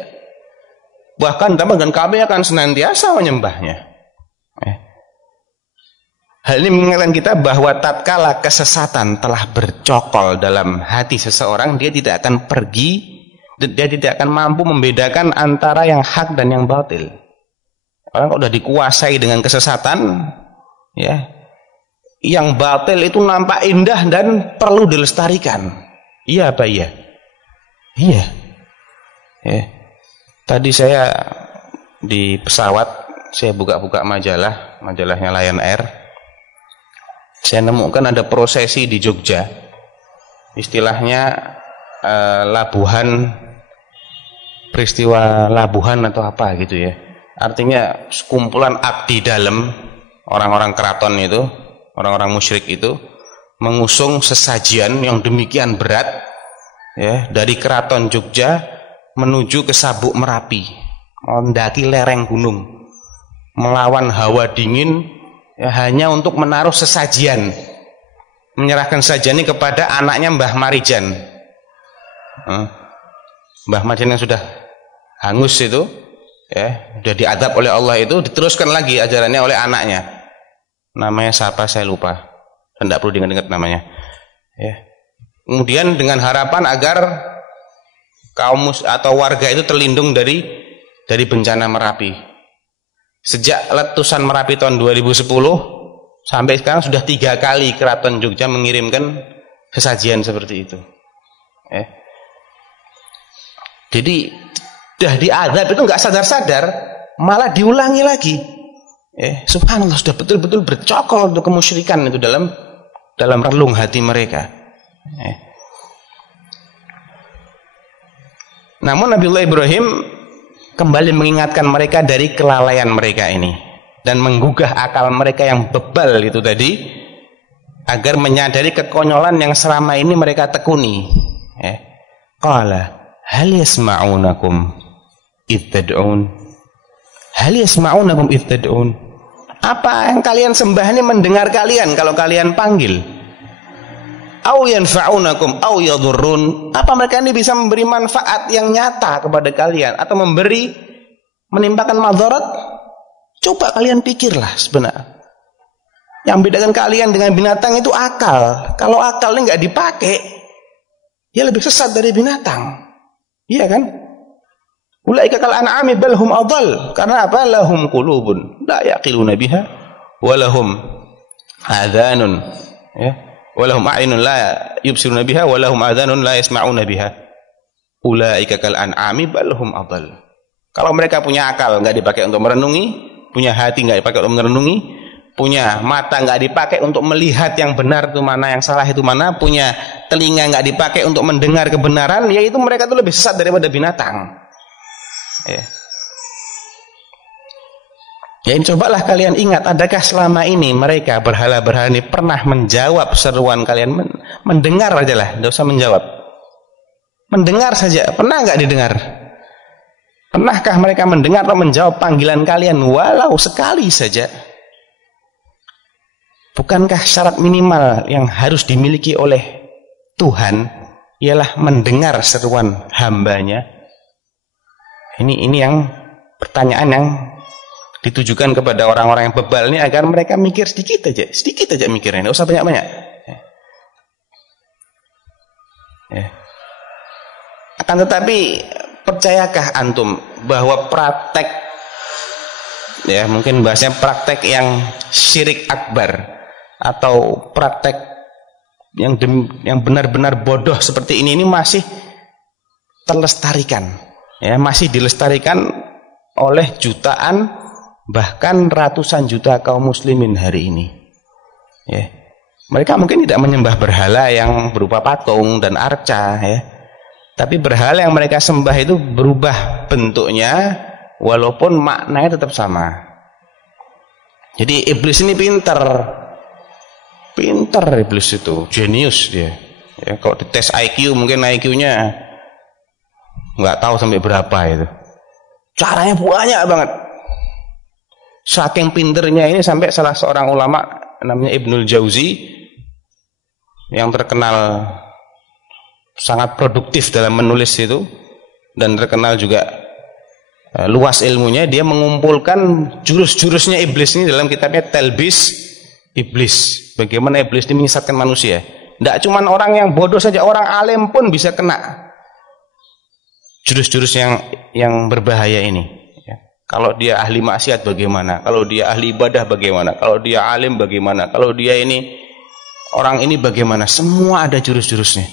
Bahkan dan kami akan senantiasa menyembahnya. Hal ini mengingatkan kita bahwa tatkala kesesatan telah bercokol dalam hati seseorang, dia tidak akan pergi, dia tidak akan mampu membedakan antara yang hak dan yang batil. Orang kalau sudah dikuasai dengan kesesatan, ya, yang batil itu nampak indah dan perlu dilestarikan. Iya apa iya? Iya. Tadi saya di pesawat, saya buka-buka majalahnya Lion Air. Saya nemukan ada prosesi di Jogja. Istilahnya labuhan, peristiwa labuhan atau apa gitu ya. Artinya sekumpulan abdi dalam, orang-orang keraton itu, orang-orang musyrik itu mengusung sesajian yang demikian berat, ya, dari keraton Jogja menuju ke Sabuk Merapi, mendaki lereng gunung, melawan hawa dingin, ya, hanya untuk menaruh sesajian, menyerahkan sesajian ini kepada anaknya Mbah Marijan. Mbah Marijan yang sudah hangus itu, ya, sudah diadab oleh Allah itu, diteruskan lagi ajarannya oleh anaknya. Namanya siapa saya lupa. Tidak perlu diingat-ingat namanya. Ya. Kemudian dengan harapan agar kaum atau warga itu terlindung dari bencana Merapi. Sejak letusan Merapi tahun 2010 sampai sekarang sudah 3 kali Keraton Jogja mengirimkan sesajian seperti itu. Ya. Jadi sudah diadab itu nggak sadar-sadar, malah diulangi lagi. Subhanallah, sudah betul-betul bercokol untuk kemusyrikan itu dalam relung hati mereka. Namun Nabiullah Ibrahim kembali mengingatkan mereka dari kelalaian mereka ini dan menggugah akal mereka yang bebal itu tadi agar menyadari kekonyolan yang selama ini mereka tekuni. Qala hal yasma'unakum idh tad'un. Hal yasma'unakum idh tad'un. Apa yang kalian sembah ini mendengar kalian kalau kalian panggil? Au yanfa'unakum au yadhurrun. Apa mereka ini bisa memberi manfaat yang nyata kepada kalian atau memberi menimpakan madarat, coba kalian pikirlah sebenarnya. Yang bedakan kalian dengan binatang itu akal. Kalau akalnya nggak dipakai, ya lebih sesat dari binatang. Iya kan? Ulaika kal an'ami bal hum adall. Karena apa? Lahum qulubun la yaqiluna biha wa lahum adhanun, ya. Wa lahum a'yunun la yubsiruna biha wa lahum adhanun la yasma'una biha. Ulaika kal an'ami bal hum adall. Kalau mereka punya akal nggak dipakai untuk merenungi, punya hati nggak dipakai untuk merenungi, punya mata nggak dipakai untuk melihat yang benar itu mana, yang salah itu mana, punya telinga nggak dipakai untuk mendengar kebenaran, yaitu mereka itu lebih sesat daripada binatang. Ya, cobalah kalian ingat, adakah selama ini mereka berhala-berhala ini pernah menjawab seruan kalian? Mendengar aja lah, tidak usah menjawab. Mendengar saja, pernah nggak didengar? Pernahkah mereka mendengar atau menjawab panggilan kalian walau sekali saja? Bukankah syarat minimal yang harus dimiliki oleh Tuhan ialah mendengar seruan hambanya? Ini yang pertanyaan yang ditujukan kepada orang-orang yang bebal ini, agar mereka mikir sedikit aja mikirnya, nggak usah banyak-banyak. Akan tetapi percayakah antum bahwa praktek, ya mungkin bahasanya praktek yang syirik akbar atau praktek yang benar-benar bodoh seperti ini masih terlestarikan, ya, masih dilestarikan oleh jutaan bahkan ratusan juta kaum muslimin hari ini, ya. Mereka mungkin tidak menyembah berhala yang berupa patung dan arca, ya, tapi berhala yang mereka sembah itu berubah bentuknya walaupun maknanya tetap sama. Jadi iblis ini pintar iblis itu, jenius dia. Ya, kalau dites IQ mungkin IQ-nya nggak tahu sampai berapa itu. Caranya banyak banget. Saking pinternya ini sampai salah seorang ulama namanya Ibnul Jauzi yang terkenal sangat produktif dalam menulis itu dan terkenal juga luas ilmunya, dia mengumpulkan jurus-jurusnya iblis ini dalam kitabnya Talbis Iblis. Bagaimana iblis ini menyesatkan manusia. Tidak cuma orang yang bodoh saja, orang alim pun bisa kena jurus-jurus yang berbahaya ini, ya. Kalau dia ahli maksiat bagaimana, kalau dia ahli ibadah bagaimana, kalau dia alim bagaimana, kalau dia ini orang ini bagaimana, semua ada jurus-jurusnya,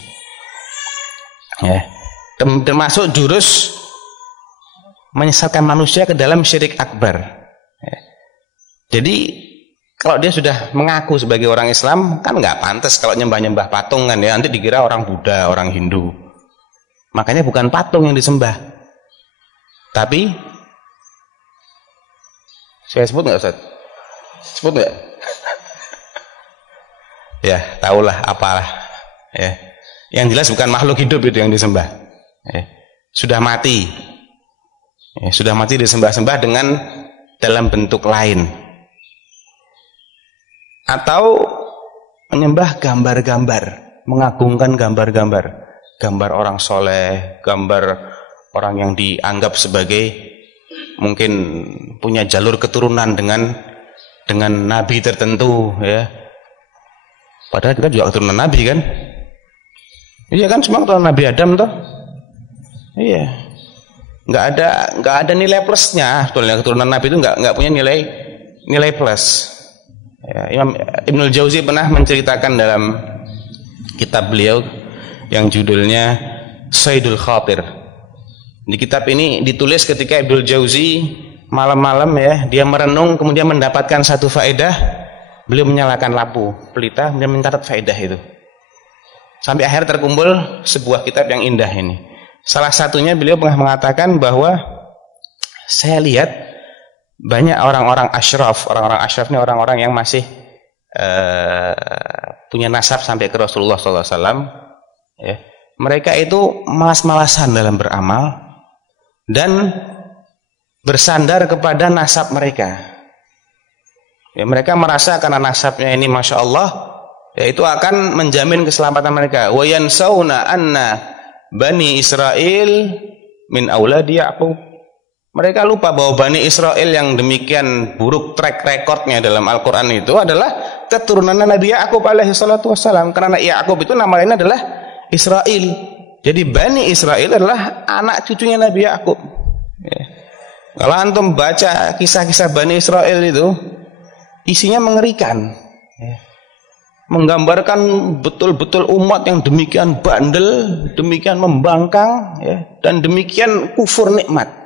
ya. Termasuk jurus menyesatkan manusia ke dalam syirik akbar, ya. Jadi kalau dia sudah mengaku sebagai orang Islam, kan nggak pantas kalau nyembah-nyembah patung kan, ya, nanti dikira orang Buddha, orang Hindu. Makanya bukan patung yang disembah, tapi saya sebut nggak Ustaz? Sebut nggak? Ya, tahulah apalah. Ya, yang jelas bukan makhluk hidup itu yang disembah. Ya, sudah mati. Ya, sudah mati disembah-sembah dengan dalam bentuk lain. Atau menyembah gambar-gambar, mengagungkan gambar-gambar. Gambar orang soleh, gambar orang yang dianggap sebagai mungkin punya jalur keturunan dengan nabi tertentu, ya. Padahal kita juga keturunan nabi kan? Iya kan, semua keturunan Nabi Adam toh? Iya. Nggak ada nilai plusnya. Sebetulnya keturunan nabi itu nggak punya nilai plus. Ya, Imam Ibnul Jauzi pernah menceritakan dalam kitab beliau yang judulnya Saidul Khatir. Di kitab ini ditulis ketika Ibnul Jauzi malam-malam, ya, dia merenung kemudian mendapatkan satu faedah, beliau menyalakan lampu pelita kemudian mencatat faedah itu. Sampai akhir terkumpul sebuah kitab yang indah ini. Salah satunya beliau pernah mengatakan bahwa saya lihat banyak orang-orang asyraf ini orang-orang yang masih punya nasab sampai ke Rasulullah SAW, ya. Mereka itu malas-malasan dalam beramal dan bersandar kepada nasab mereka. Ya, mereka merasa karena nasabnya ini Masya Allah, ya, itu akan menjamin keselamatan mereka. Wa yansawna anna Bani Israel min auladi Ya'qub. Mereka lupa bahwa Bani Israel yang demikian buruk track recordnya dalam Al-Quran itu adalah keturunan Nabi Ya'qub alaihi salatu wassalam. Karena Ya'qub itu nama lainnya adalah Israel. Jadi Bani Israel adalah anak cucunya Nabi Ya'qub. Ya. Kalau antum baca kisah-kisah Bani Israel itu, isinya mengerikan. Ya. Menggambarkan betul-betul umat yang demikian bandel, demikian membangkang, ya, dan demikian kufur nikmat.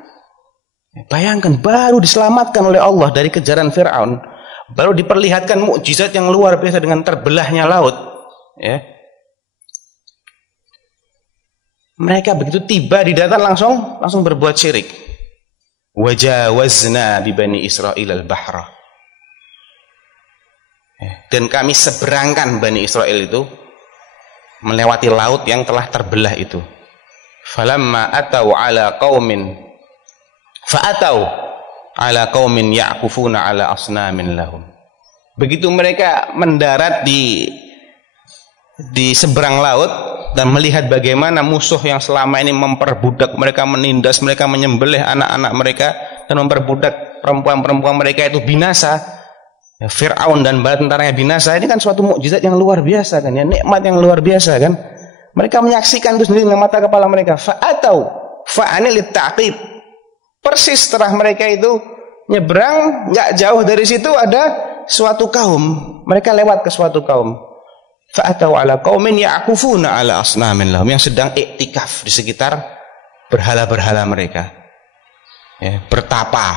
Bayangkan, baru diselamatkan oleh Allah dari kejaran Fir'aun, baru diperlihatkan mukjizat yang luar biasa dengan terbelahnya laut, ya. Mereka begitu tiba di daratan langsung berbuat syirik. Wajawazna bi Bani Israil al-bahra. Dan kami seberangkan Bani Israel itu melewati laut yang telah terbelah itu. Falamma atau ala qaumin fa'atau ala qaumin ya'kufuna ala asnamin lahum. Begitu mereka mendarat di seberang laut dan melihat bagaimana musuh yang selama ini memperbudak mereka, menindas mereka, menyembelih anak-anak mereka dan memperbudak perempuan-perempuan mereka itu binasa, ya, Fir'aun dan bala tentaranya binasa. Ini kan suatu mukjizat yang luar biasa kan, ya, nikmat yang luar biasa kan. Mereka menyaksikan itu sendiri dengan mata kepala mereka. Fa'atau fa'ani litta'qib. Persis setelah mereka itu nyebrang, nggak jauh dari situ ada suatu kaum. Mereka lewat ke suatu kaum. Fa'atau ala qaumin ya'kufuna ala asnamin lahum, yang sedang iktikaf di sekitar berhala-berhala mereka. Ya, bertapa.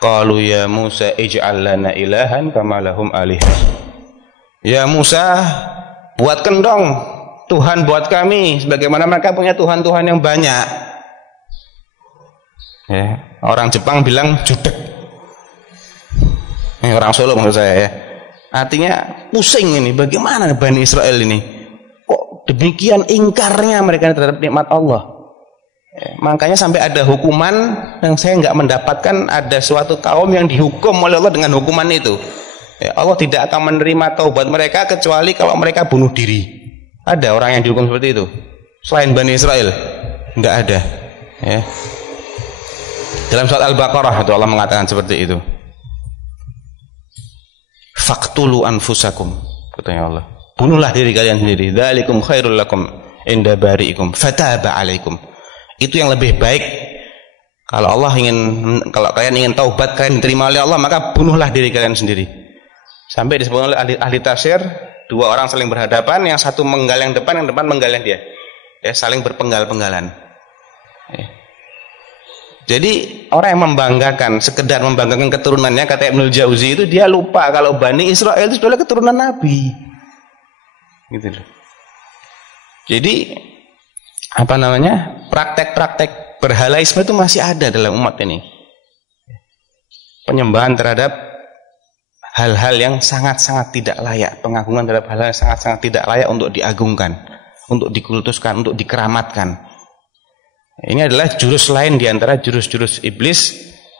Qalu ya Musa ij'al lana ilahan kama lahum alihah. Ya Musa, buatkan dong Tuhan buat kami sebagaimana mereka punya Tuhan-Tuhan yang banyak. Ya, orang Jepang bilang judek. Orang Solo maksud saya, ya. Artinya pusing ini, bagaimana Bani Israel ini kok demikian ingkarnya mereka terhadap nikmat Allah. Ya, makanya sampai ada hukuman yang saya nggak mendapatkan, ada suatu kaum yang dihukum oleh Allah dengan hukuman itu. Ya, Allah tidak akan menerima taubat mereka kecuali kalau mereka bunuh diri. Ada orang yang dihukum seperti itu selain Bani Israel? Nggak ada. Ya. Dalam surat Al-Baqarah itu Allah mengatakan seperti itu. Faqtulu anfusakum, katanya Allah. Bunuhlah diri kalian sendiri. Dzalikum khairul lakum inda bari'ikum fataba 'alaikum. Itu yang lebih baik. Kalau kalian ingin taubat, kalian diterima oleh Allah, maka bunuhlah diri kalian sendiri. Sampai disebut oleh ahli tafsir, dua orang saling berhadapan, yang satu menggal yang depan menggal yang dia. Ya, saling berpenggal-penggalan. Ya. Jadi orang yang membanggakan, sekedar membanggakan keturunannya, kata Ibnul Jauzi itu, dia lupa kalau Bani Israel itu adalah keturunan Nabi. Gitu loh. Jadi praktek-praktek berhalaisme itu masih ada dalam umat ini. Penyembahan terhadap hal-hal yang sangat-sangat tidak layak, pengagungan terhadap hal-hal yang sangat-sangat tidak layak untuk diagungkan, untuk dikultuskan, untuk dikeramatkan. Ini adalah jurus lain di antara jurus-jurus iblis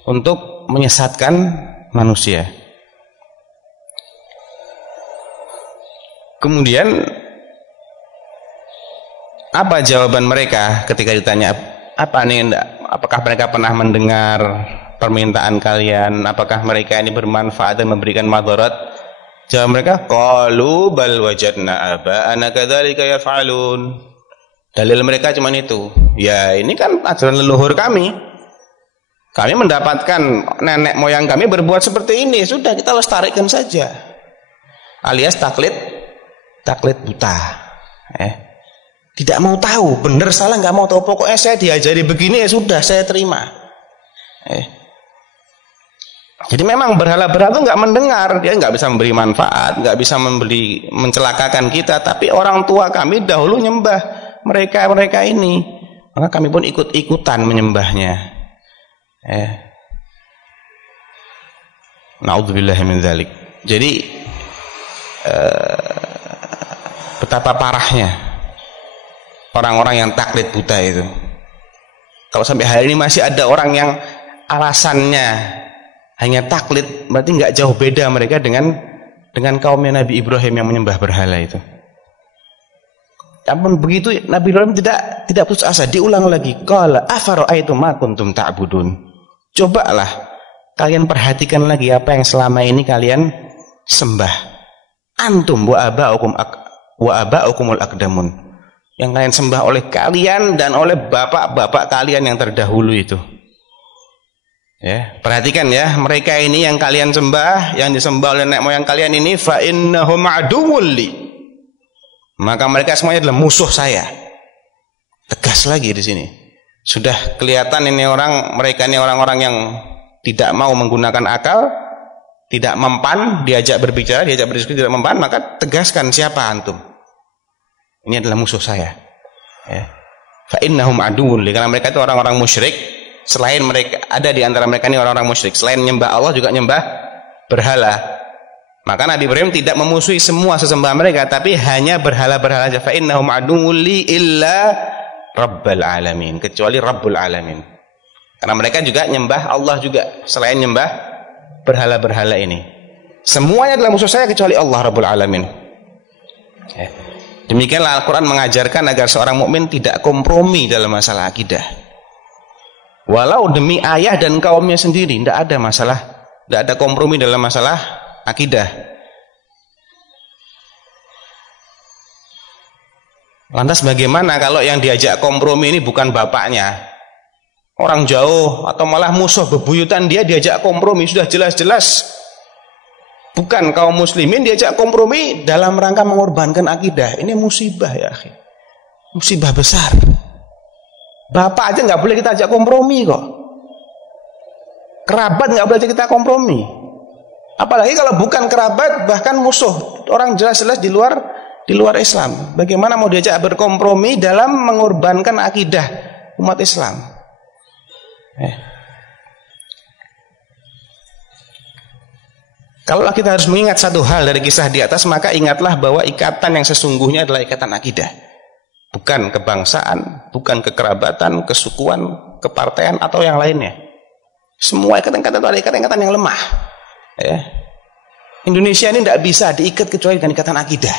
untuk menyesatkan manusia. Kemudian apa jawaban mereka ketika ditanya apakah mereka pernah mendengar permintaan kalian, apakah mereka ini bermanfaat dan memberikan madarat? Jawab mereka, qalu bal wajadna aba'ana kadzalika yaf'alun. Dalil mereka cuma itu. Ya, ini kan ajaran leluhur kami. Kami mendapatkan nenek moyang kami berbuat seperti ini, sudah kita lestarikan saja. Alias taklid buta. Tidak mau tahu, benar salah nggak mau tahu. Pokoknya saya diajari begini, ya sudah saya terima. Jadi memang berhala-berhala itu nggak mendengar, dia nggak bisa memberi manfaat, nggak bisa mencelakakan kita. Tapi orang tua kami dahulu nyembah mereka ini, maka kami pun ikut-ikutan menyembahnya. Na'udzubillahi min dzalik. Jadi betapa parahnya orang-orang yang taklid buta itu. Kalau sampai hari ini masih ada orang yang alasannya hanya taklid, berarti nggak jauh beda mereka dengan kaumnya Nabi Ibrahim yang menyembah berhala itu. Namun begitu Nabi Ibrahim tidak putus asa, diulang lagi. Qala afara'aitum ma kuntum ta'budun. Cobalah kalian perhatikan lagi apa yang selama ini kalian sembah. Antum wa aba'ukumul aqdamun. Yang kalian sembah oleh kalian dan oleh bapak-bapak kalian yang terdahulu itu. Ya, perhatikan ya, mereka ini yang kalian sembah, yang disembah oleh nenek moyang kalian ini, fa innahum aduwwul li. Maka mereka semuanya adalah musuh saya. Tegas lagi di sini. Sudah kelihatan ini mereka ini orang-orang yang tidak mau menggunakan akal, tidak mempan, diajak berbicara, diajak berdiskusi tidak mempan, maka tegaskan siapa antum. Ini adalah musuh saya. Ya. Fa innahum aduwwul li, karena mereka itu orang-orang musyrik. Selain mereka, ada di antara mereka ini orang-orang musyrik. Selain nyembah Allah juga nyembah berhala. Maka Nabi Ibrahim tidak memusuhi semua sesembah mereka, tapi hanya berhala-berhala saja. Fa innahum aduwwul li illa rabbal alamin, kecuali Rabbul alamin. Karena mereka juga nyembah Allah juga, selain nyembah berhala-berhala ini. Semuanya adalah musuh saya kecuali Allah Rabbul alamin. Demikianlah Al-Quran mengajarkan agar seorang mukmin tidak kompromi dalam masalah akidah. Walau demi ayah dan kaumnya sendiri, tidak ada masalah, tidak ada kompromi dalam masalah akidah. Lantas bagaimana kalau yang diajak kompromi ini bukan bapaknya, orang jauh, atau malah musuh bebuyutan dia diajak kompromi, sudah jelas-jelas bukan kaum muslimin diajak kompromi dalam rangka mengorbankan akidah. Ini musibah ya akhi, musibah besar. Bapak aja nggak boleh kita ajak kompromi kok, kerabat nggak boleh kita kompromi, apalagi kalau bukan kerabat, bahkan musuh, orang jelas-jelas di luar Islam. Bagaimana mau diajak berkompromi dalam mengorbankan akidah umat Islam? Kalau kita harus mengingat satu hal dari kisah di atas, maka ingatlah bahwa ikatan yang sesungguhnya adalah ikatan akidah. Bukan kebangsaan, bukan kekerabatan, kesukuan, kepartean, atau yang lainnya. Semua ikatan-ikatan itu adalah ikatan-ikatan yang lemah. Ya. Indonesia ini tidak bisa diikat kecuali dengan ikatan akidah.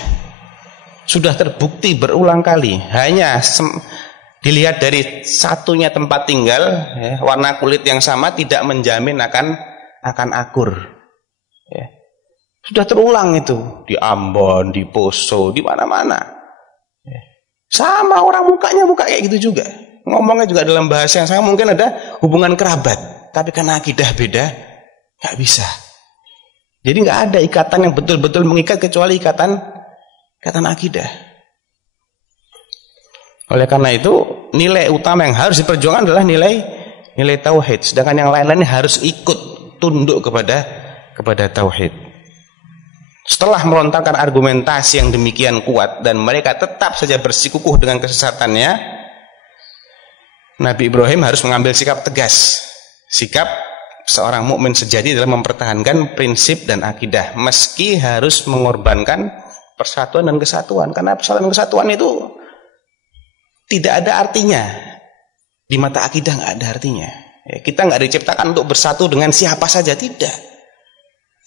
Sudah terbukti berulang kali. Hanya dilihat dari satunya tempat tinggal, ya, warna kulit yang sama tidak menjamin akan akur. Ya. Sudah terulang itu di Ambon, di Poso, di mana-mana. Sama orang mukanya muka kayak gitu juga. Ngomongnya juga dalam bahasa yang sama, mungkin ada hubungan kerabat, tapi karena akidah beda, nggak bisa. Jadi nggak ada ikatan yang betul-betul mengikat kecuali ikatan akidah. Oleh karena itu, nilai utama yang harus diperjuangkan adalah nilai tauhid. Sedangkan yang lain-lainnya harus ikut tunduk kepada tauhid. Setelah melontarkan argumentasi yang demikian kuat dan mereka tetap saja bersikukuh dengan kesesatannya, Nabi Ibrahim harus mengambil sikap tegas. Sikap seorang mukmin sejati dalam mempertahankan prinsip dan akidah, meski harus mengorbankan persatuan dan kesatuan. Karena persatuan dan kesatuan itu tidak ada artinya di mata akidah, nggak ada artinya. Ya, kita nggak diciptakan untuk bersatu dengan siapa saja, tidak.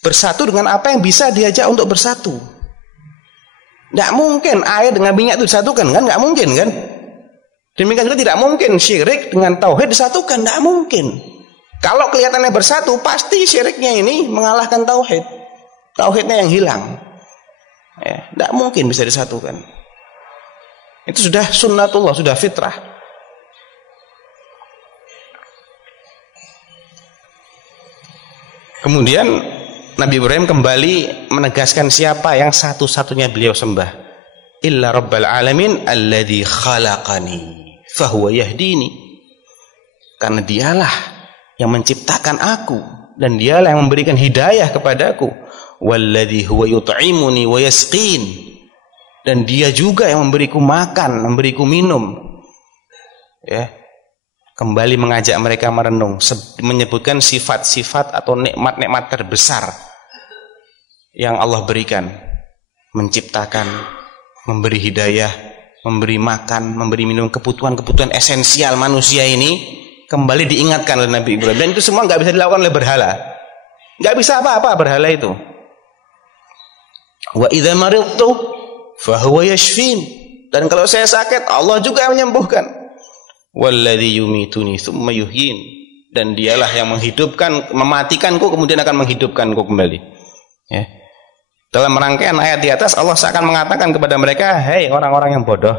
Bersatu dengan apa yang bisa diajak untuk bersatu. Nggak mungkin air dengan minyak itu disatukan, kan? Nggak mungkin, kan? Demikian juga tidak mungkin syirik dengan tauhid disatukan, nggak mungkin. Kalau kelihatannya bersatu, pasti syiriknya ini mengalahkan tauhid. Tauhidnya yang hilang. Ya, nggak mungkin bisa disatukan. Itu sudah sunnatullah, sudah fitrah. Kemudian Nabi Ibrahim kembali menegaskan siapa yang satu-satunya beliau sembah. Illa rabbal alamin alladzi khalaqani fahuwa yahdini. Karena dialah yang menciptakan aku dan dialah yang memberikan hidayah kepadaku. Walladzi huwa yut'imuni wa yasqin. Dan dia juga yang memberiku makan, memberiku minum. Ya. Kembali mengajak mereka merenung, menyebutkan sifat-sifat atau nikmat-nikmat terbesar yang Allah berikan. Menciptakan, memberi hidayah, memberi makan, memberi minum, kebutuhan-kebutuhan esensial manusia ini kembali diingatkan oleh Nabi Ibrahim. Dan itu semua nggak bisa dilakukan oleh berhala. Nggak bisa apa-apa berhala itu. Wa idza maridtu fa huwa yashfin. Dan kalau saya sakit, Allah juga yang menyembuhkan. Walladzi yumituni tsumma yuhyin. Dan dialah yang menghidupkan, mematikanku kemudian akan menghidupkanku kembali. Ya. Dalam rangkaian ayat di atas Allah seakan mengatakan kepada mereka, "Hei orang-orang yang bodoh,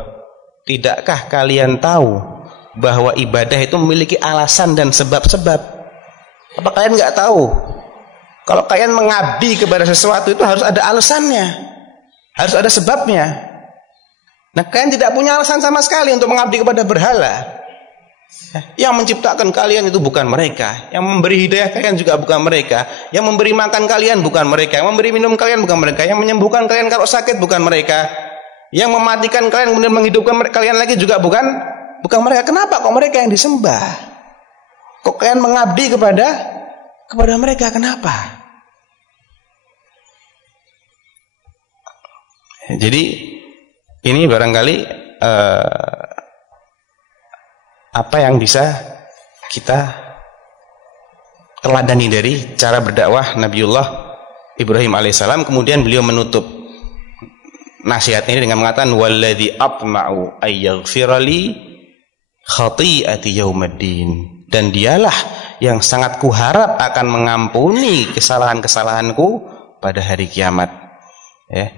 tidakkah kalian tahu bahwa ibadah itu memiliki alasan dan sebab-sebab? Apa kalian nggak tahu? Kalau kalian mengabdi kepada sesuatu itu harus ada alasannya, harus ada sebabnya. Nah, kalian tidak punya alasan sama sekali untuk mengabdi kepada berhala. Yang menciptakan kalian itu bukan mereka, yang memberi hidayah kalian juga bukan mereka, yang memberi makan kalian bukan mereka, yang memberi minum kalian bukan mereka, yang menyembuhkan kalian kalau sakit bukan mereka, yang mematikan kalian kemudian menghidupkan kalian lagi juga bukan mereka. Kenapa kok mereka yang disembah? Kok kalian mengabdi kepada mereka? Kenapa?" Jadi ini barangkali apa yang bisa kita teladani dari cara berdakwah Nabiullah Ibrahim alaihissalam. Kemudian beliau menutup nasihat ini dengan mengatakan, "Walladzi atma'u ayyaghfirali khati'ati yaumiddin." Dan dialah yang sangat kuharap akan mengampuni kesalahan-kesalahanku pada hari kiamat. Ya.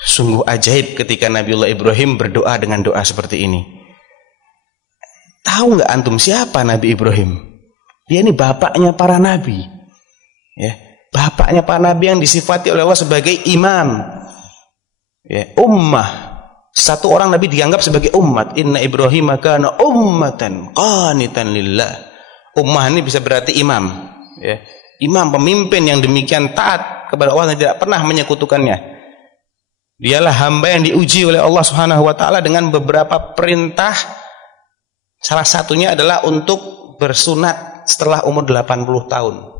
Sungguh ajaib ketika Nabiullah Ibrahim berdoa dengan doa seperti ini. Tahu nggak antum siapa Nabi Ibrahim? Dia ini bapaknya para nabi. Ya, bapaknya para nabi yang disifati oleh Allah sebagai imam. Ya, ummah. Satu orang nabi dianggap sebagai umat. Inna Ibrahim kana ummatan qanitan lillah. Ummah ini bisa berarti imam. Ya, imam, pemimpin yang demikian taat kepada Allah dan tidak pernah menyekutukannya. Dialah hamba yang diuji oleh Allah Subhanahu wa taala dengan beberapa perintah. Salah satunya adalah untuk bersunat setelah umur 80 tahun.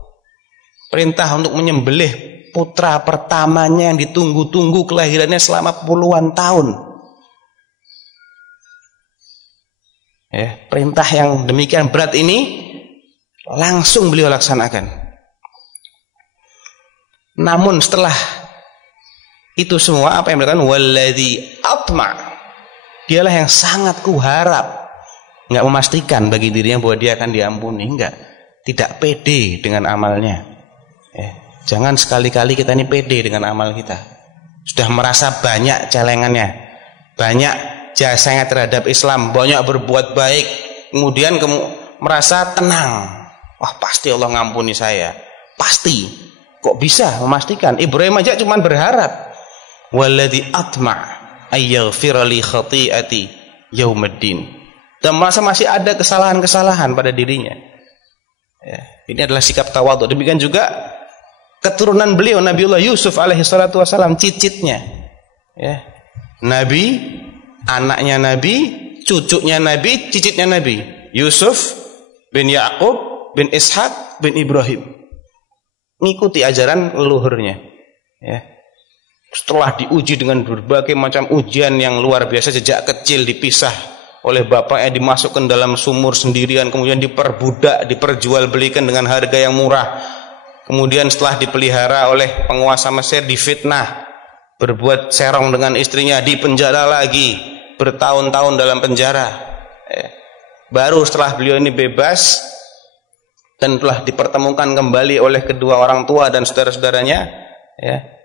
Perintah untuk menyembelih putra pertamanya yang ditunggu-tunggu kelahirannya selama puluhan tahun. Ya, perintah yang demikian berat ini langsung beliau laksanakan. Namun setelah itu semua apa yang berkata walladzi atma, dialah yang sangat kuharap, nggak memastikan bagi dirinya bahwa dia akan diampuni, tidak pede dengan amalnya. Jangan sekali-kali kita ini pede dengan amal kita. Sudah merasa banyak celengannya, banyak jasanya terhadap Islam, banyak berbuat baik, kemudian merasa tenang. Wah, pasti Allah ngampuni saya, pasti. Kok bisa memastikan? Ibrahim aja cuma berharap. Walladzi atma ayyaghfirali khati'ati yaumiddin. Dan merasa masih ada kesalahan-kesalahan pada dirinya. Ya, ini adalah sikap tawadhu. Demikian juga keturunan beliau Nabiullah Yusuf alaihi salatu wasalam, cicitnya. Ya. Nabi, anaknya Nabi, cucunya Nabi, cicitnya Nabi. Yusuf bin Ya'qub bin Ishaq bin Ibrahim. Mengikuti ajaran leluhurnya. Ya. Setelah diuji dengan berbagai macam ujian yang luar biasa, sejak kecil dipisah oleh bapaknya, dimasukkan dalam sumur sendirian, kemudian diperbudak, diperjualbelikan dengan harga yang murah. Kemudian setelah dipelihara oleh penguasa Mesir, difitnah, berbuat serong dengan istrinya, dipenjara lagi, bertahun-tahun dalam penjara. Baru setelah beliau ini bebas dan telah dipertemukan kembali oleh kedua orang tua dan saudara-saudaranya, ya,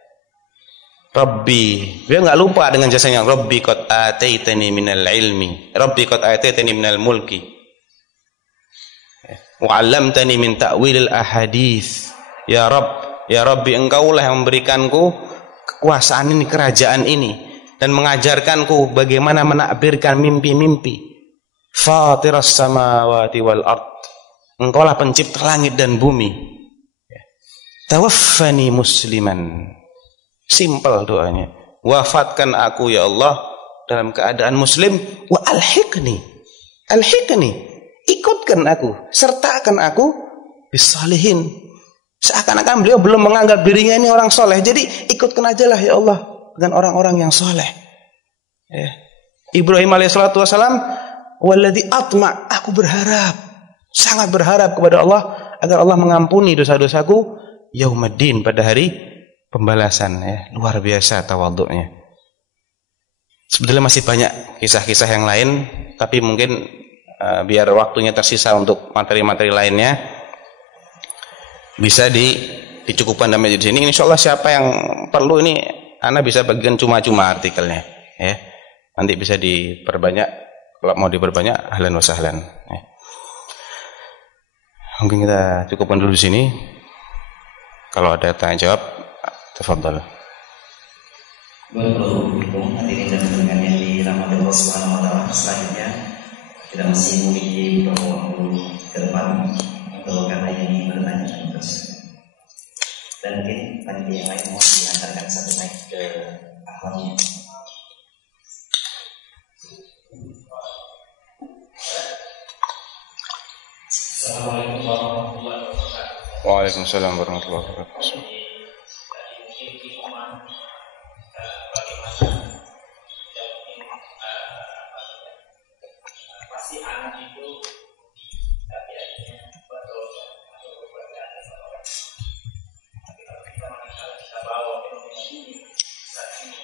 Rabbi, dia nggak lupa dengan jasanya. Rabbi qad ataitani minal ilmi, Rabbi qad ataitani minal mulki, wa 'allamtani min ta'wilil ahadits. Ya Rabb, ya Rabbi, engkaulah yang memberikanku kekuasaan ini, kerajaan ini, dan mengajarkanku bagaimana menakbirkan mimpi-mimpi. Fatiras samawati wal ard, engkaulah pencipta langit dan bumi. Tawaffani musliman. Simpel doanya. Wafatkan aku ya Allah dalam keadaan muslim. Wa alhiqni, ikutkan aku, sertakan aku bisalihin. Seakan-akan beliau belum menganggap dirinya ini orang soleh. Jadi ikutkan aja lah ya Allah dengan orang-orang yang soleh. Ibrahim alaihissalatu wassalam, walladzi atma, aku berharap, sangat berharap kepada Allah agar Allah mengampuni dosa-dosaku yaumiddin, pada hari pembalasan. Luar biasa tawadhu'nya. Sebetulnya masih banyak kisah-kisah yang lain, tapi mungkin biar waktunya tersisa untuk materi-materi lainnya bisa dicukupkan sampai di sini. Insyaallah siapa yang perlu ini Ana bisa bagikan cuma-cuma artikelnya ya. Nanti bisa diperbanyak, kalau mau diperbanyak ahlan wa sahlan ya. Mungkin kita cukupkan dulu di sini. Kalau ada tanya jawab, tafadhal. Berhubung hadirin dan pendengar yang dirahmati Allah Subhanahu wa taala, selanjutnya kita masih memiliki beberapa waktu ke depan untuk karena ini bertanya terus. Dan mungkin panitia yang lain mau diantarkan satu mic ke akhwatnya. Assalamualaikum warahmatullahi wabarakatuh. Waalaikumsalam warahmatullahi wabarakatuh. Pasti anak itu tabiatnya berdosa atau berbuat sama orang. Tapi kalau kita bawa fenomena ini saat ini,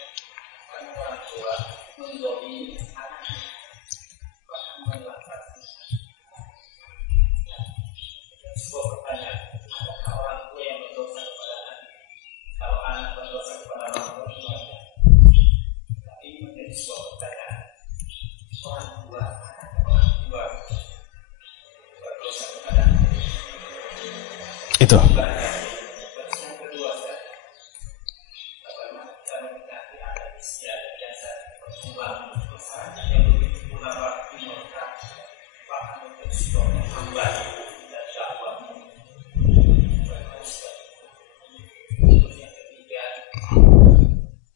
orang tua menjadi anak bahkan melakukan sebuah pertanyaan, apakah orang tua yang berdosa kepada anak? Kalau anak berdosa kepada orang tua gimana? Tapi ini menjadi sebuah pertanyaan. Orang tua berdosa kepada anak. Itu. Terus yang kedua, bagaimana kita menyikapi anak usia biasa berkembang besar yang begitu pula waktu mereka bahkan untuk sebuah hamba dan dakwah. Yang ketiga,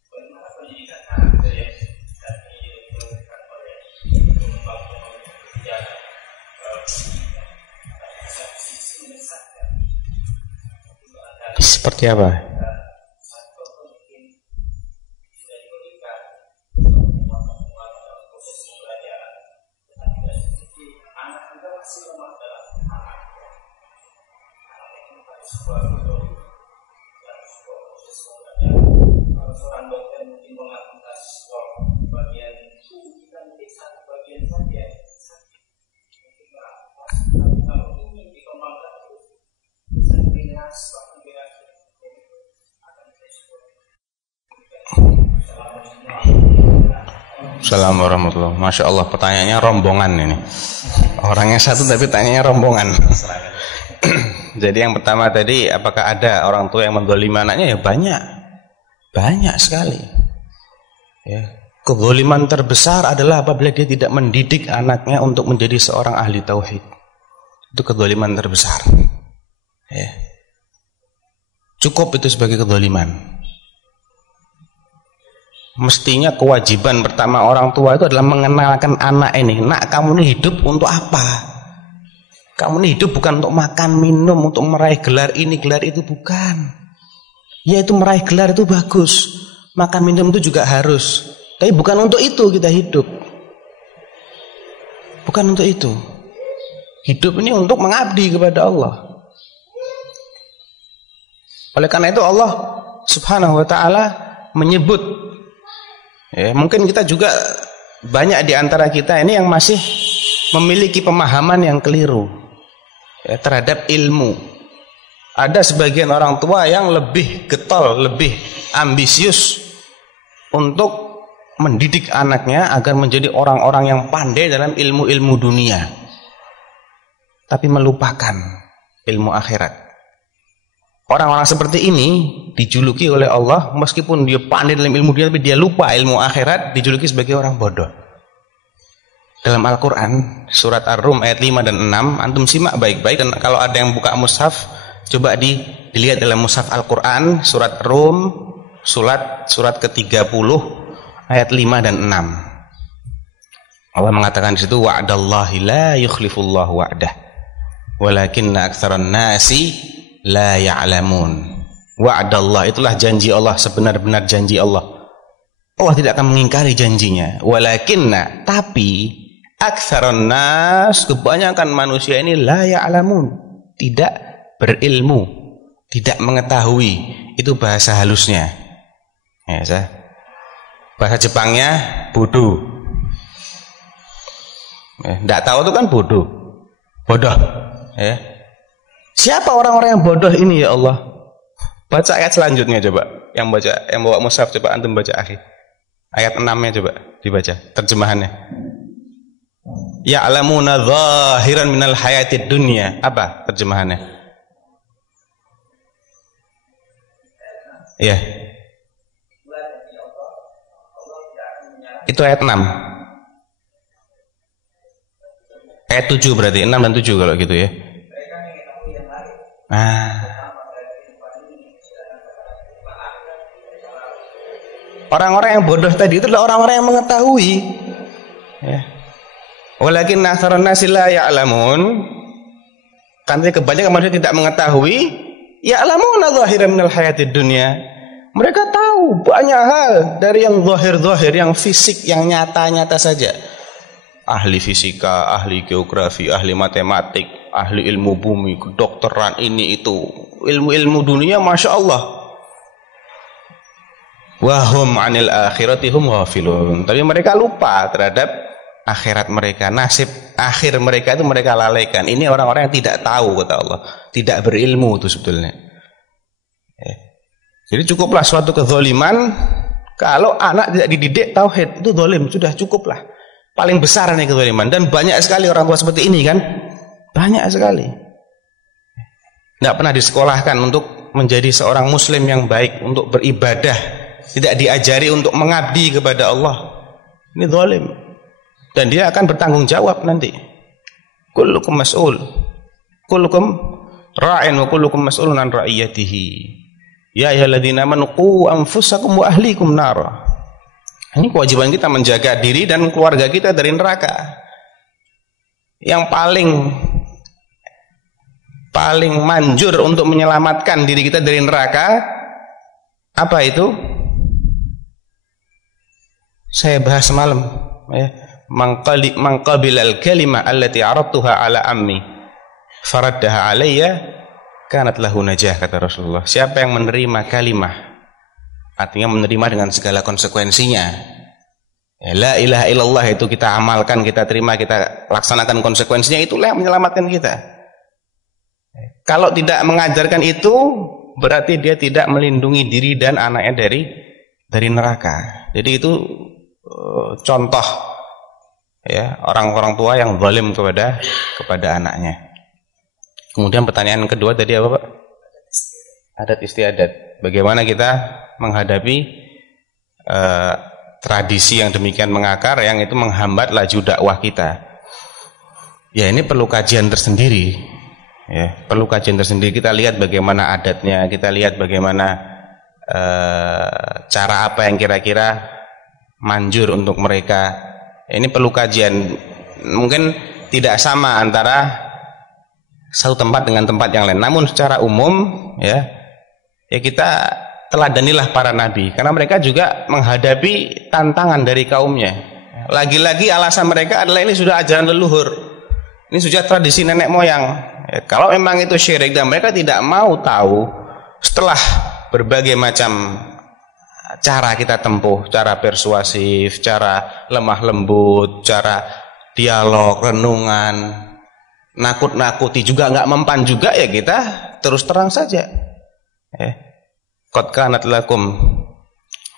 bagaimana pendidikan karakter yang saat ini dilakukan oleh lembaga kebijakan sisi menyesatkan. Seperti apa? Seorang dokter mungkin mengamputasi sebuah bagian tubuh kita, mungkin satu bagian saja sakit, mungkin mengamputasi. Tapi kalau ingin dikembangkan terus, bisa dinas, bahkan dinas akan disebut. Assalamualaikum warahmatullahi wabarakatuh. Masya Allah, pertanyaannya rombongan ini. Orangnya satu tapi tanyanya rombongan. Jadi yang pertama tadi, apakah ada orang tua yang mendolimi anaknya? Ya banyak sekali ya. Kezaliman terbesar adalah apabila dia tidak mendidik anaknya untuk menjadi seorang ahli tauhid. Itu kezaliman terbesar ya. Cukup itu sebagai kezaliman. Mestinya kewajiban pertama orang tua itu adalah mengenalkan anak ini. Nak, kamu ini hidup untuk apa? Kamu ini hidup bukan untuk makan, minum, untuk meraih gelar ini, gelar itu, bukan. Ya, itu meraih gelar itu bagus, makan minum itu juga harus, tapi bukan untuk itu kita hidup. Bukan untuk itu. Hidup ini untuk mengabdi kepada Allah. Oleh karena itu Allah Subhanahu wa ta'ala menyebut ya, mungkin kita juga banyak di antara kita ini yang masih memiliki pemahaman yang keliru ya, terhadap ilmu. Ada sebagian orang tua yang lebih getol, lebih ambisius untuk mendidik anaknya agar menjadi orang-orang yang pandai dalam ilmu-ilmu dunia, tapi melupakan ilmu akhirat. Orang-orang seperti ini dijuluki oleh Allah, meskipun dia pandai dalam ilmu dunia tapi dia lupa ilmu akhirat, dijuluki sebagai orang bodoh. Dalam Al-Quran surat Ar-Rum ayat 5 dan 6, antum simak baik-baik, dan kalau ada yang buka mushaf, coba dilihat dalam mushaf Al-Quran surat Rum surat ke-30 ayat 5 dan 6. Allah mengatakan di situ, wa'dallahi la yukhlifullahu wa'dah walakinna aktsaran nasi la ya'lamun. Wa'dallah, itulah janji Allah, sebenar-benar janji Allah. Allah tidak akan mengingkari janjinya. Walakinna, tapi aktsaran nas, kebanyakan manusia ini la ya'lamun, tidak berilmu, tidak mengetahui. Itu bahasa halusnya ya, Bahasa Jepangnya bodoh. Tidak tahu itu kan bodoh. Bodoh. Ya. Siapa orang-orang yang bodoh ini ya Allah? Baca ayat selanjutnya coba. Yang bawa mushaf coba antum baca akhir. Ayat 6-nya coba dibaca terjemahannya. Ya'lamuna zahiran minal hayatid dunya. Apa terjemahannya? Iya. Itu ayat 6. Ayat 7 berarti 6 dan 7 kalau gitu ya. Orang-orang yang bodoh tadi itu adalah orang-orang yang mengetahui. Ya. Walakin aktsarun nasi la ya'lamun. Kan kebanyakan manusia tidak mengetahui. Ya'lamuna zahiran minal hayatid dunya. Mereka tahu banyak hal dari yang zahir-zahir, yang fisik, yang nyata-nyata saja. Ahli fisika, ahli geografi, ahli matematik, ahli ilmu bumi, kedokteran, ini itu. Ilmu-ilmu dunia Masya Allah. Wahum anil akhirati hum ghafilun. Tapi mereka lupa terhadap akhirat mereka. Nasib akhir mereka itu mereka lalaikan. Ini orang-orang yang tidak tahu kata Allah. Tidak berilmu itu sebetulnya. Jadi cukuplah suatu kezaliman. Kalau anak tidak dididik tauhid itu zalim. Sudah cukuplah. Paling besar nih kezaliman. Dan banyak sekali orang tua seperti ini kan. Banyak sekali. Tidak pernah disekolahkan untuk menjadi seorang muslim yang baik. Untuk beribadah. Tidak diajari untuk mengabdi kepada Allah. Ini zalim. Dan dia akan bertanggung jawab nanti. Kullukum mas'ul. Kullukum ra'in wa kullukum mas'ulun an ra'iyatihi. Ya ayyuhalladzina amanu qu anfusakum wa ahlikum nar. Ini kewajiban kita menjaga diri dan keluarga kita dari neraka. Yang paling manjur untuk menyelamatkan diri kita dari neraka apa itu? Saya bahas semalam ya. Mangqabilal kalimah allati aradtuha ala ammi faraddaha alayya kanat lahu najah, kata Rasulullah. Siapa yang menerima kalimah, artinya menerima dengan segala konsekuensinya, ya, la ilaha illallah itu kita amalkan, kita terima, kita laksanakan konsekuensinya, itulah yang menyelamatkan kita. Kalau tidak mengajarkan itu berarti dia tidak melindungi diri dan anaknya dari neraka. Jadi itu contoh ya orang-orang tua yang zalim kepada anaknya. Kemudian pertanyaan kedua tadi apa Pak? Adat istiadat. Bagaimana kita menghadapi tradisi yang demikian mengakar yang itu menghambat laju dakwah kita? Ya ini perlu kajian tersendiri. Ya, perlu kajian tersendiri. Kita lihat bagaimana adatnya, kita lihat bagaimana cara apa yang kira-kira manjur untuk mereka. Ini perlu kajian. Mungkin tidak sama antara satu tempat dengan tempat yang lain. Namun secara umum ya kita teladanilah para nabi, karena mereka juga menghadapi tantangan dari kaumnya. Lagi-lagi alasan mereka adalah ini sudah ajaran leluhur, ini sudah tradisi nenek moyang. Ya, kalau memang itu syirik dan mereka tidak mau tahu, setelah berbagai macam cara kita tempuh, cara persuasif, cara lemah lembut, cara dialog, renungan, nakut-nakuti juga nggak mempan juga, ya kita terus terang saja. Qad kanat lakum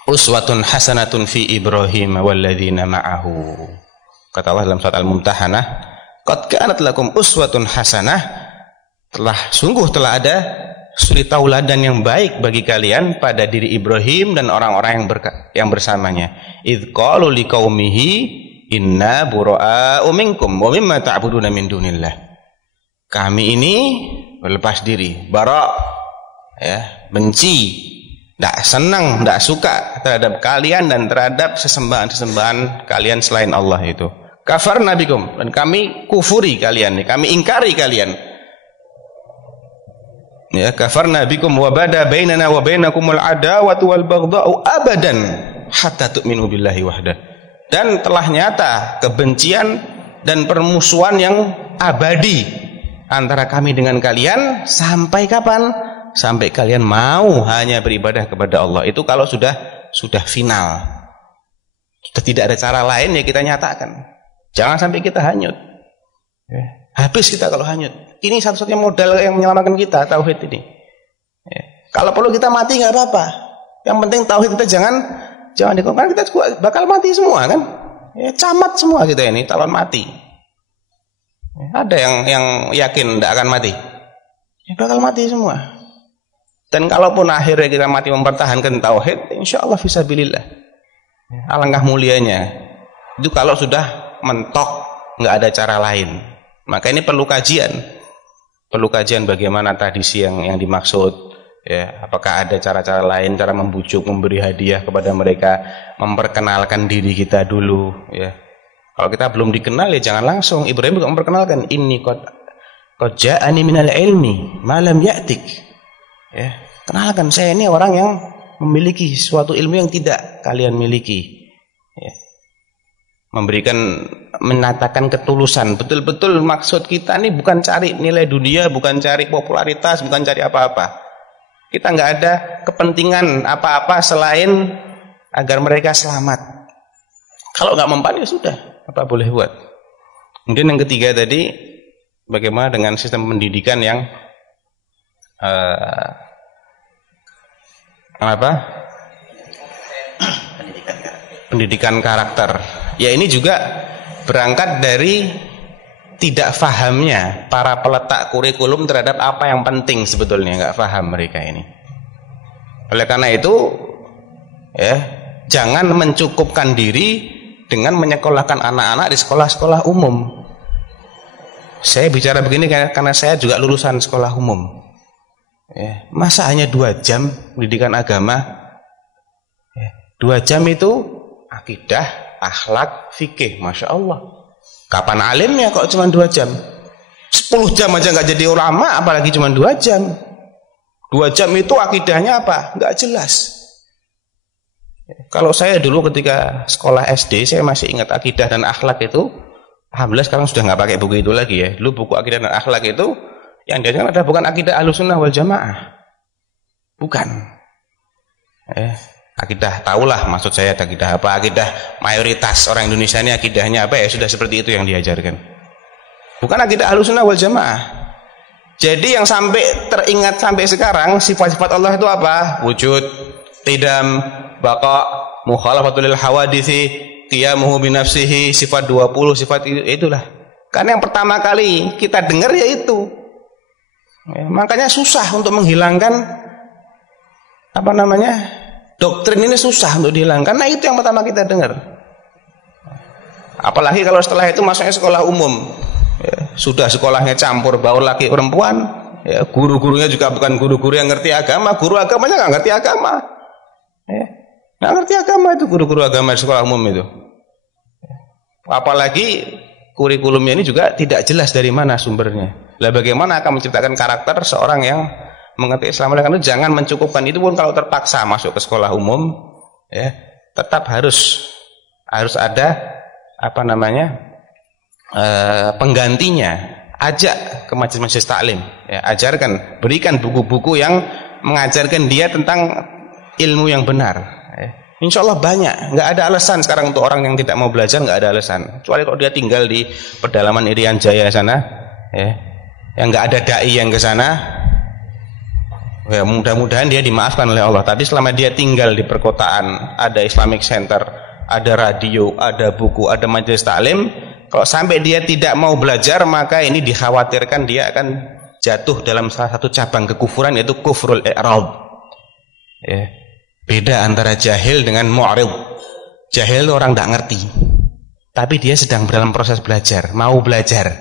uswatun hasanatun fi Ibrahim walladzina ma'ahu. Kata Allah dalam surat Al-Mumtahanah, qad kanat lakum uswatun hasanah, sungguh telah ada suri tauladan yang baik bagi kalian pada diri Ibrahim dan orang-orang yang bersamanya. Idz qalu liqaumihi inna bura'a'u minkum wa mimma ta'buduna min dunillah. Kami ini berlepas diri, bara, ya, benci, tidak senang, tidak suka terhadap kalian dan terhadap sesembahan-sesembahan kalian selain Allah itu. Kafarna bikum, dan kami kufuri kalian, kami ingkari kalian. Ya, kafarna bikum wa bada bainana wa bainakumul adawatu wal baghdha'u abadan hatta tu'minu billahi wahdah. Dan telah nyata kebencian dan permusuhan yang abadi antara kami dengan kalian sampai kapan? Sampai kalian mau hanya beribadah kepada Allah. Itu kalau sudah final. Sudah tidak ada cara lain ya kita nyatakan. Jangan sampai kita hanyut. Habis kita kalau hanyut. Ini satu-satunya modal yang menyelamatkan kita, tauhid ini. Kalau perlu kita mati nggak apa-apa. Yang penting tauhid kita jangan dikorbankan, kita bakal mati semua kan. Camat semua kita ini, calon mati. Ada yang yakin tidak akan mati? Bakal mati semua. Dan kalaupun akhirnya kita mati mempertahankan tauhid, insyaallah fisabilillah. Alangkah mulianya. Itu kalau sudah mentok, nggak ada cara lain. Maka ini perlu kajian. Perlu kajian bagaimana tradisi yang dimaksud. Ya, apakah ada cara-cara lain, cara membujuk, memberi hadiah kepada mereka, memperkenalkan diri kita dulu. Ya. Kalau kita belum dikenal ya jangan langsung. Ibrahim juga memperkenalkan, inni qad ja'ani minal ilmi ma lam ya'tik. Ya, kenalkan saya ini orang yang memiliki suatu ilmu yang tidak kalian miliki. Ya. Menatakan ketulusan, betul-betul maksud kita ini bukan cari nilai dunia, bukan cari popularitas, bukan cari apa-apa. Kita nggak ada kepentingan apa-apa selain agar mereka selamat. Kalau nggak mempan ya sudah, apa boleh buat. Kemudian yang ketiga tadi, bagaimana dengan sistem pendidikan yang pendidikan karakter. Ya ini juga berangkat dari tidak fahamnya para peletak kurikulum terhadap apa yang penting sebetulnya, nggak paham mereka ini. Oleh karena itu, ya jangan mencukupkan diri dengan menyekolahkan anak-anak di sekolah-sekolah umum. Saya bicara begini karena saya juga lulusan sekolah umum. Ya, masa hanya 2 jam pendidikan agama? Ya, 2 jam itu akidah, akhlak, fikih, masya Allah. Kapan alimnya kok cuma 2 jam? 10 jam aja nggak jadi ulama, apalagi cuma 2 jam. 2 jam itu akidahnya apa? Nggak jelas. Kalau saya dulu ketika sekolah SD, saya masih ingat akidah dan akhlak itu. Alhamdulillah sekarang sudah nggak pakai buku itu lagi ya. Dulu buku akidah dan akhlak itu yang diajarkan adalah bukan akidah Ahlussunnah wal Jamaah. Bukan. Akidah, tahulah maksud saya akidah apa, akidah mayoritas orang Indonesia ini akidahnya apa, ya sudah seperti itu yang diajarkan. Bukan akidah Ahlussunnah wal Jamaah. Jadi yang sampai teringat sampai sekarang sifat-sifat Allah itu apa? Wujud, qidam, baqa, mukhalafatul lil hawaditsi, qiyamuhu bi nafsihi, sifat 20, sifat itulah. Karena yang pertama kali kita dengar ya itu. Makanya susah untuk menghilangkan doktrin ini susah untuk dihilangkan, karena itu yang pertama kita dengar. Apalagi kalau setelah itu masuknya sekolah umum, ya, sudah sekolahnya campur baur laki perempuan, ya, guru-gurunya juga bukan guru-guru yang ngerti agama, guru agamanya nggak ngerti agama, ya, nggak ngerti agama itu guru-guru agama di sekolah umum itu. Apalagi kurikulumnya ini juga tidak jelas dari mana sumbernya. Lah bagaimana akan menciptakan karakter seorang yang mengerti Islam? Oleh karena itu jangan mencukupkan itu pun kalau terpaksa masuk ke sekolah umum, ya tetap harus ada penggantinya. Ajak ke majelis-majelis taklim, ya, ajarkan, berikan buku-buku yang mengajarkan dia tentang ilmu yang benar. Ya. Insya Allah banyak, nggak ada alasan sekarang untuk orang yang tidak mau belajar, nggak ada alasan. Kecuali kalau dia tinggal di pedalaman Irian Jaya sana, ya, yang nggak ada dai yang ke sana. Ya, mudah-mudahan dia dimaafkan oleh Allah. Tapi selama dia tinggal di perkotaan, ada Islamic Center, ada radio, ada buku, ada majelis taklim, kalau sampai dia tidak mau belajar, maka ini dikhawatirkan dia akan jatuh dalam salah satu cabang kekufuran, yaitu kufrul i'rad. Ya. Beda antara jahil dengan mu'rid. Jahil itu orang tidak ngerti, tapi dia sedang dalam proses belajar, mau belajar.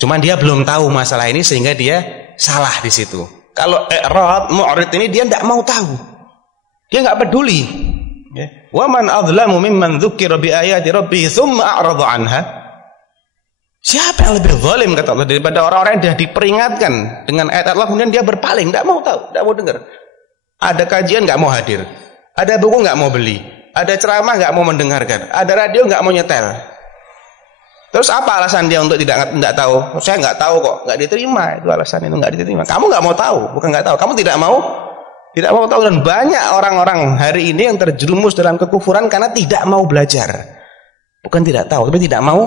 Cuman dia belum tahu masalah ini sehingga dia salah di situ. Kalau i'rad, mu'rid ini dia tidak mau tahu. Dia nggak peduli. Wa man adzlamu mimman dzukira bi ayati rabbih tsumma a'rada 'anha. Siapa yang lebih zalim kata Allah daripada orang-orang yang sudah diperingatkan dengan ayat Allah kemudian dia berpaling, tidak mau tahu, tidak mau dengar. Ada kajian nggak mau hadir. Ada buku nggak mau beli. Ada ceramah nggak mau mendengarkan. Ada radio nggak mau nyetel. Terus apa alasan dia untuk tidak tahu? Saya nggak tahu kok, nggak diterima. Itu alasan itu nggak diterima. Kamu nggak mau tahu, bukan nggak tahu. Kamu tidak mau Tidak mau tahu, dan banyak orang-orang hari ini yang terjerumus dalam kekufuran karena tidak mau belajar. Bukan tidak tahu, tapi tidak mau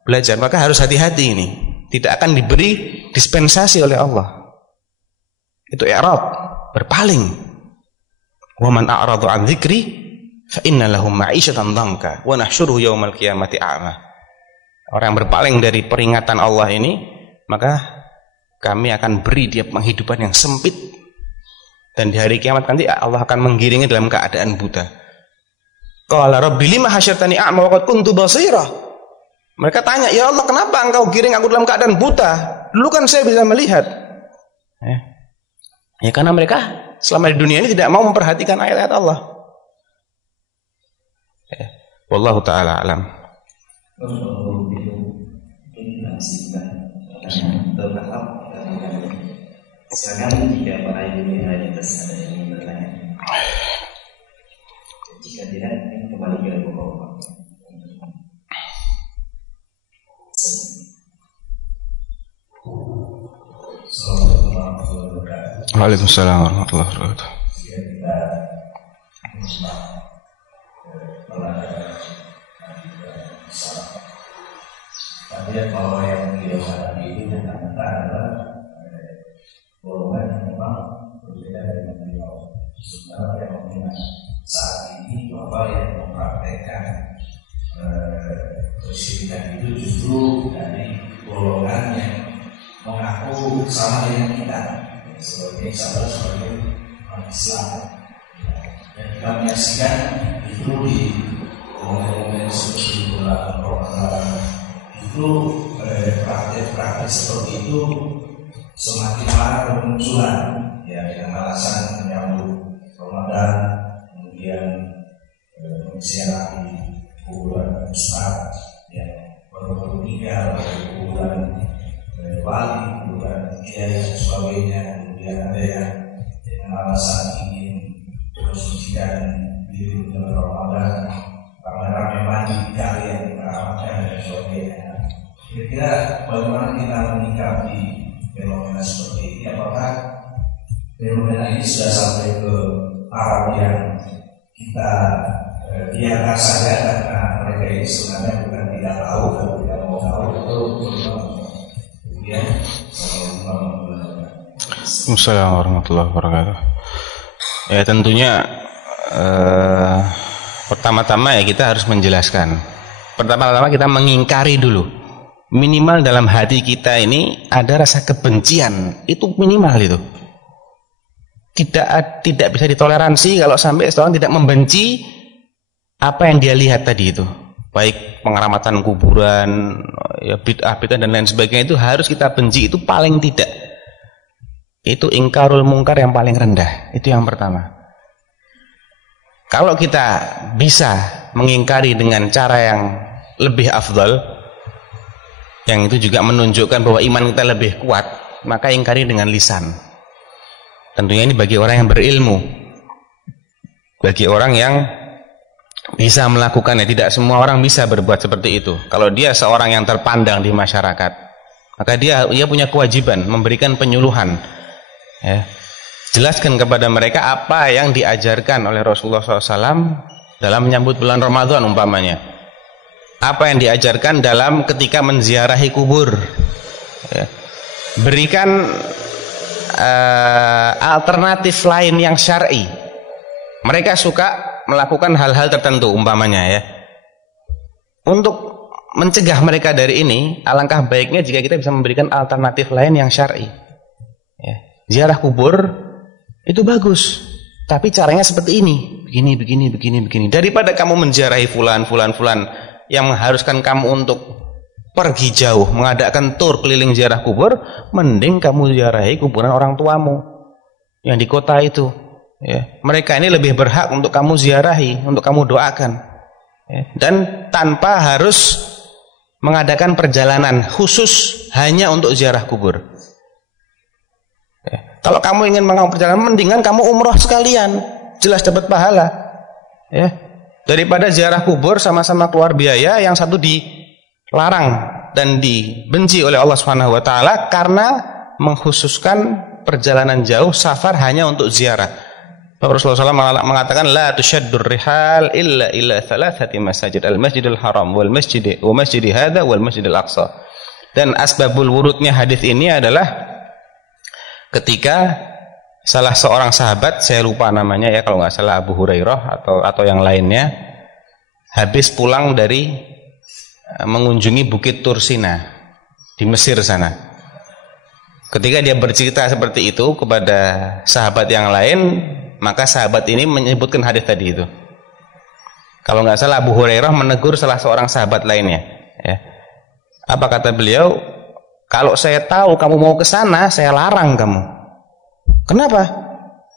belajar. Maka harus hati-hati ini. Tidak akan diberi dispensasi oleh Allah. Itu i'rad, berpaling. Wa man a'rada 'an dzikri fa inna lahu ma'isyatan dhanka wa nahsyuruhu yaumal qiyamati a'ma. Orang yang berpaling dari peringatan Allah ini, maka kami akan beri dia penghidupan yang sempit. Dan di hari kiamat nanti Allah akan menggiringi dalam keadaan buta. Qala rabbi lima hasyartani a'ma wa qad kuntu basira. Mereka tanya, ya Allah, kenapa engkau giring aku dalam keadaan buta? Dulu kan saya bisa melihat. Ya karena mereka selama di dunia ini tidak mau memperhatikan ayat-ayat Allah. Wallahu ta'ala alam. Silakan jika para ibu yang ada ada yang ingin bertanya. Jika tidak, kembali ke pokok. Waalaikumsalam warahmatullahi wabarakatuh. Tapi bahwa yang beliau hadapi ini ternyata adalah golongan yang memang berbeda dengan beliau. Sementara yang saat ini bahwa yang mempraktekkan kesyirikan itu justru dari golongan yang mengaku sama dengan kita sebagai Islam. Dan kita menyaksikan itu di momen-momen seperti bulan Ramadan itu praktek-praktek seperti itu semakin marak bermunculan, ya, dengan alasan menyambut Ramadan, kemudian menziarahi kuburan ustaz yang baru meninggal, kuburan wali, kuburan kiai dan sebagainya. Kemudian ada yang dengan alasan ingin mensucikan diri dalam Ramadan, ramai-ramai mandi kali yang dikeramatkan dan sebagainya. Kira-kira bagaimana kita menyikapi fenomena seperti ini? Apakah fenomena ini sudah sampai ke arah yang kita biarkan saja karena mereka ini sebenarnya bukan tidak tahu dan tidak mau tahu, atau kemudian Assalamualaikum warahmatullahi wabarakatuh. Ya tentunya pertama-tama ya kita harus menjelaskan. Pertama-tama kita mengingkari dulu. Minimal dalam hati kita ini ada rasa kebencian, itu minimal itu. Tidak bisa ditoleransi kalau sampai seseorang tidak membenci apa yang dia lihat tadi itu. Baik pengeramatan kuburan, ya bid'ah dan lain sebagainya, itu harus kita benci, itu paling tidak. Itu ingkarul mungkar yang paling rendah, itu yang pertama. Kalau kita bisa mengingkari dengan cara yang lebih afdal, yang itu juga menunjukkan bahwa iman kita lebih kuat, maka ingkari dengan lisan. Tentunya ini bagi orang yang berilmu, bagi orang yang bisa melakukannya. Tidak semua orang bisa berbuat seperti itu. Kalau dia seorang yang terpandang di masyarakat, maka dia punya kewajiban memberikan penyuluhan, ya. Jelaskan kepada mereka apa yang diajarkan oleh Rasulullah SAW dalam menyambut bulan Ramadan umpamanya. Apa yang diajarkan dalam ketika menziarahi kubur, ya. Berikan alternatif lain yang syar'i. Mereka suka melakukan hal-hal tertentu umpamanya, ya. Untuk mencegah mereka dari ini, alangkah baiknya jika kita bisa memberikan alternatif lain yang syar'i, ya. Ziarah kubur itu bagus, tapi caranya seperti ini, begini. Daripada kamu menziarahi fulan yang mengharuskan kamu untuk pergi jauh, mengadakan tur keliling ziarah kubur, mending kamu ziarahi kuburan orang tuamu yang di kota itu, ya. Mereka ini lebih berhak untuk kamu ziarahi, untuk kamu doakan, ya. Dan tanpa harus mengadakan perjalanan khusus hanya untuk ziarah kubur, ya. Kalau kamu ingin melakukan perjalanan, mendingan kamu umroh sekalian, jelas dapat pahala, ya. Daripada ziarah kubur sama-sama keluar biaya, yang satu dilarang dan dibenci oleh Allah Subhanahu wa taala karena mengkhususkan perjalanan jauh, safar hanya untuk ziarah. Rasulullah SAW mengatakan la tushaddur rihal illa thalathati masajid, al-masjidil haram wal masjid hadza wal masjidil aqsa. Dan asbabul wurudnya hadis ini adalah ketika salah seorang sahabat, saya lupa namanya ya, kalau nggak salah Abu Hurairah atau yang lainnya, habis pulang dari mengunjungi Bukit Tursina di Mesir sana. Ketika dia bercerita seperti itu kepada sahabat yang lain, maka sahabat ini menyebutkan hadis tadi itu. Kalau nggak salah Abu Hurairah menegur salah seorang sahabat lainnya. Ya. Apa kata beliau? Kalau saya tahu kamu mau ke sana, saya larang kamu. Kenapa?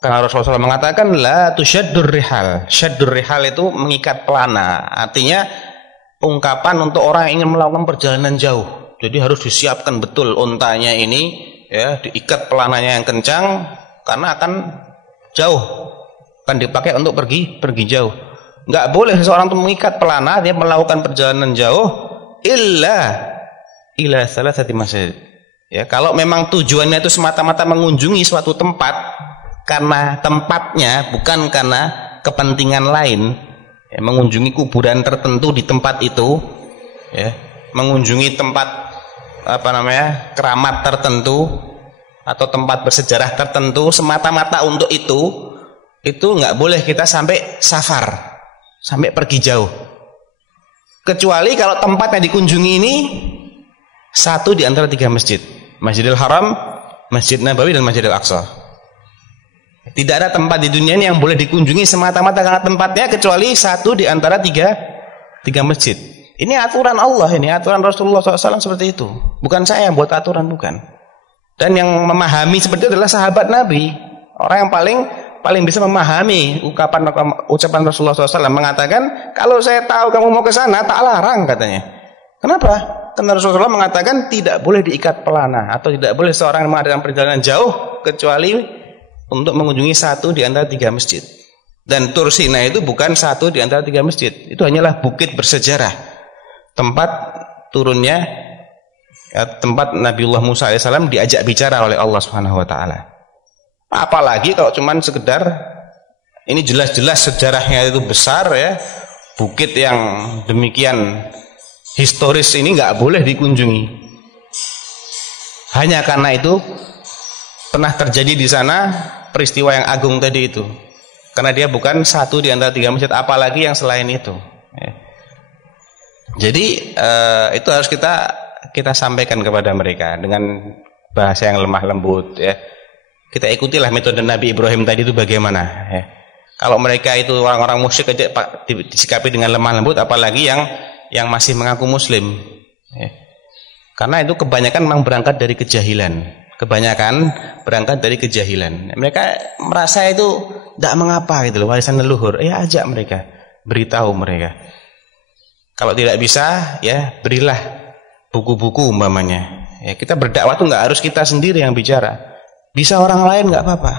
Karena Rasulullah SAW mengatakan la tushaddur rihal. Syaddur rihal itu mengikat pelana. Artinya ungkapan untuk orang yang ingin melakukan perjalanan jauh. Jadi harus disiapkan betul untanya ini, ya, diikat pelananya yang kencang karena akan jauh, akan dipakai untuk pergi jauh. Nggak boleh seseorang itu mengikat pelana dia melakukan perjalanan jauh illa salasati masjid. Ya, kalau memang tujuannya itu semata-mata mengunjungi suatu tempat karena tempatnya, bukan karena kepentingan lain, ya, mengunjungi kuburan tertentu di tempat itu, ya, mengunjungi tempat keramat tertentu atau tempat bersejarah tertentu semata-mata untuk itu nggak boleh kita sampai safar, sampai pergi jauh. Kecuali kalau tempat yang dikunjungi ini satu di antara 3 masjid, Masjidil Haram, Masjid Nabawi, dan Masjidil Aqsa. Tidak ada tempat di dunia ini yang boleh dikunjungi semata-mata karena tempatnya kecuali satu di antara tiga masjid. Ini aturan Allah, ini aturan Rasulullah SAW seperti itu. Bukan saya yang buat aturan, bukan. Dan yang memahami seperti itu adalah sahabat Nabi. Orang yang paling bisa memahami ucapan Rasulullah SAW, mengatakan kalau saya tahu kamu mau ke sana tak larang, katanya. Kenapa? Karena Rasulullah mengatakan tidak boleh diikat pelana atau tidak boleh seorang mengadakan perjalanan jauh kecuali untuk mengunjungi satu di antara 3 masjid. Dan Tursina itu bukan satu di antara 3 masjid. Itu hanyalah bukit bersejarah, tempat turunnya, tempat Nabiullah Musa AS diajak bicara oleh Allah Subhanahu Wa Taala. Apalagi kalau cuman sekedar ini jelas-jelas sejarahnya itu besar, ya, bukit yang demikian historis ini nggak boleh dikunjungi. Hanya karena itu pernah terjadi di sana peristiwa yang agung tadi itu. Karena dia bukan satu di antara 3 masjid, apalagi yang selain itu. Ya. Jadi itu harus kita sampaikan kepada mereka dengan bahasa yang lemah lembut, ya. Kita ikutilah metode Nabi Ibrahim tadi itu bagaimana, ya. Kalau mereka itu orang-orang musyrik aja disikapi dengan lemah lembut, apalagi yang masih mengaku muslim, ya. Karena itu kebanyakan memang berangkat dari kejahilan. Mereka merasa itu tidak mengapa gitu loh, warisan leluhur. Ya, ajak mereka, beritahu mereka. Kalau tidak bisa, ya berilah buku-buku umpamanya. Ya, kita berdakwah tuh nggak harus kita sendiri yang bicara. Bisa orang lain nggak apa-apa.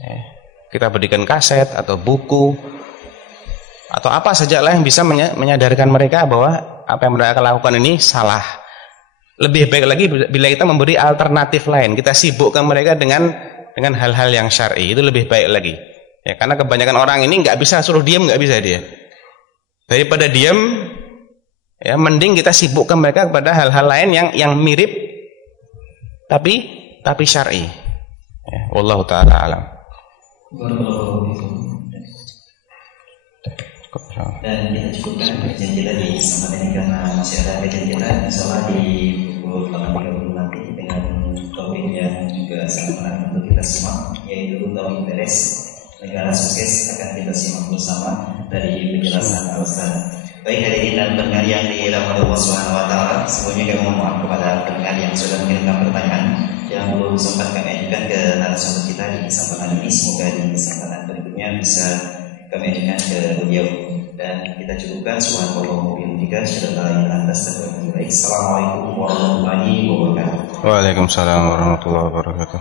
Ya, kita berikan kaset atau buku atau apa saja lah yang bisa menyadarkan mereka bahwa apa yang mereka lakukan ini salah. Lebih baik lagi bila kita memberi alternatif lain. Kita sibukkan mereka dengan hal-hal yang syar'i, itu lebih baik lagi. Ya, karena kebanyakan orang ini nggak bisa suruh diam, nggak bisa dia. Daripada diam, ya mending kita sibukkan mereka kepada hal-hal lain yang mirip tapi syar'i. Ya, wallahu taala alam. Dan kita cukupkan kajian kita di kesempatan ini karena masih ada kajian kita insyaallah di pukul 8.30 nanti dengan topik yang juga sangat menarik untuk kita simak, yaitu topik beres negara sukses, akan kita simak bersama dari penjelasan Al-Ustaz. Baik hadirin dan pendengar yang dirahmati Allah Subhanahu Wa Taala, sebelumnya kami mohon maaf kepada pendengar yang sudah mengirimkan pertanyaan yang belum sempat kami ajukan ke narasumber kita di kesempatan ini. Semoga di kesempatan berikutnya bisa kami ajukan ke beliau. Dan kita cukupkan subhanallah wa bihamdika asyhadu an la ilaha illa anta astaghfiruka wa atubu ilaik. Assalamualaikum warahmatullahi wabarakatuh. Waalaikumsalam warahmatullahi wabarakatuh.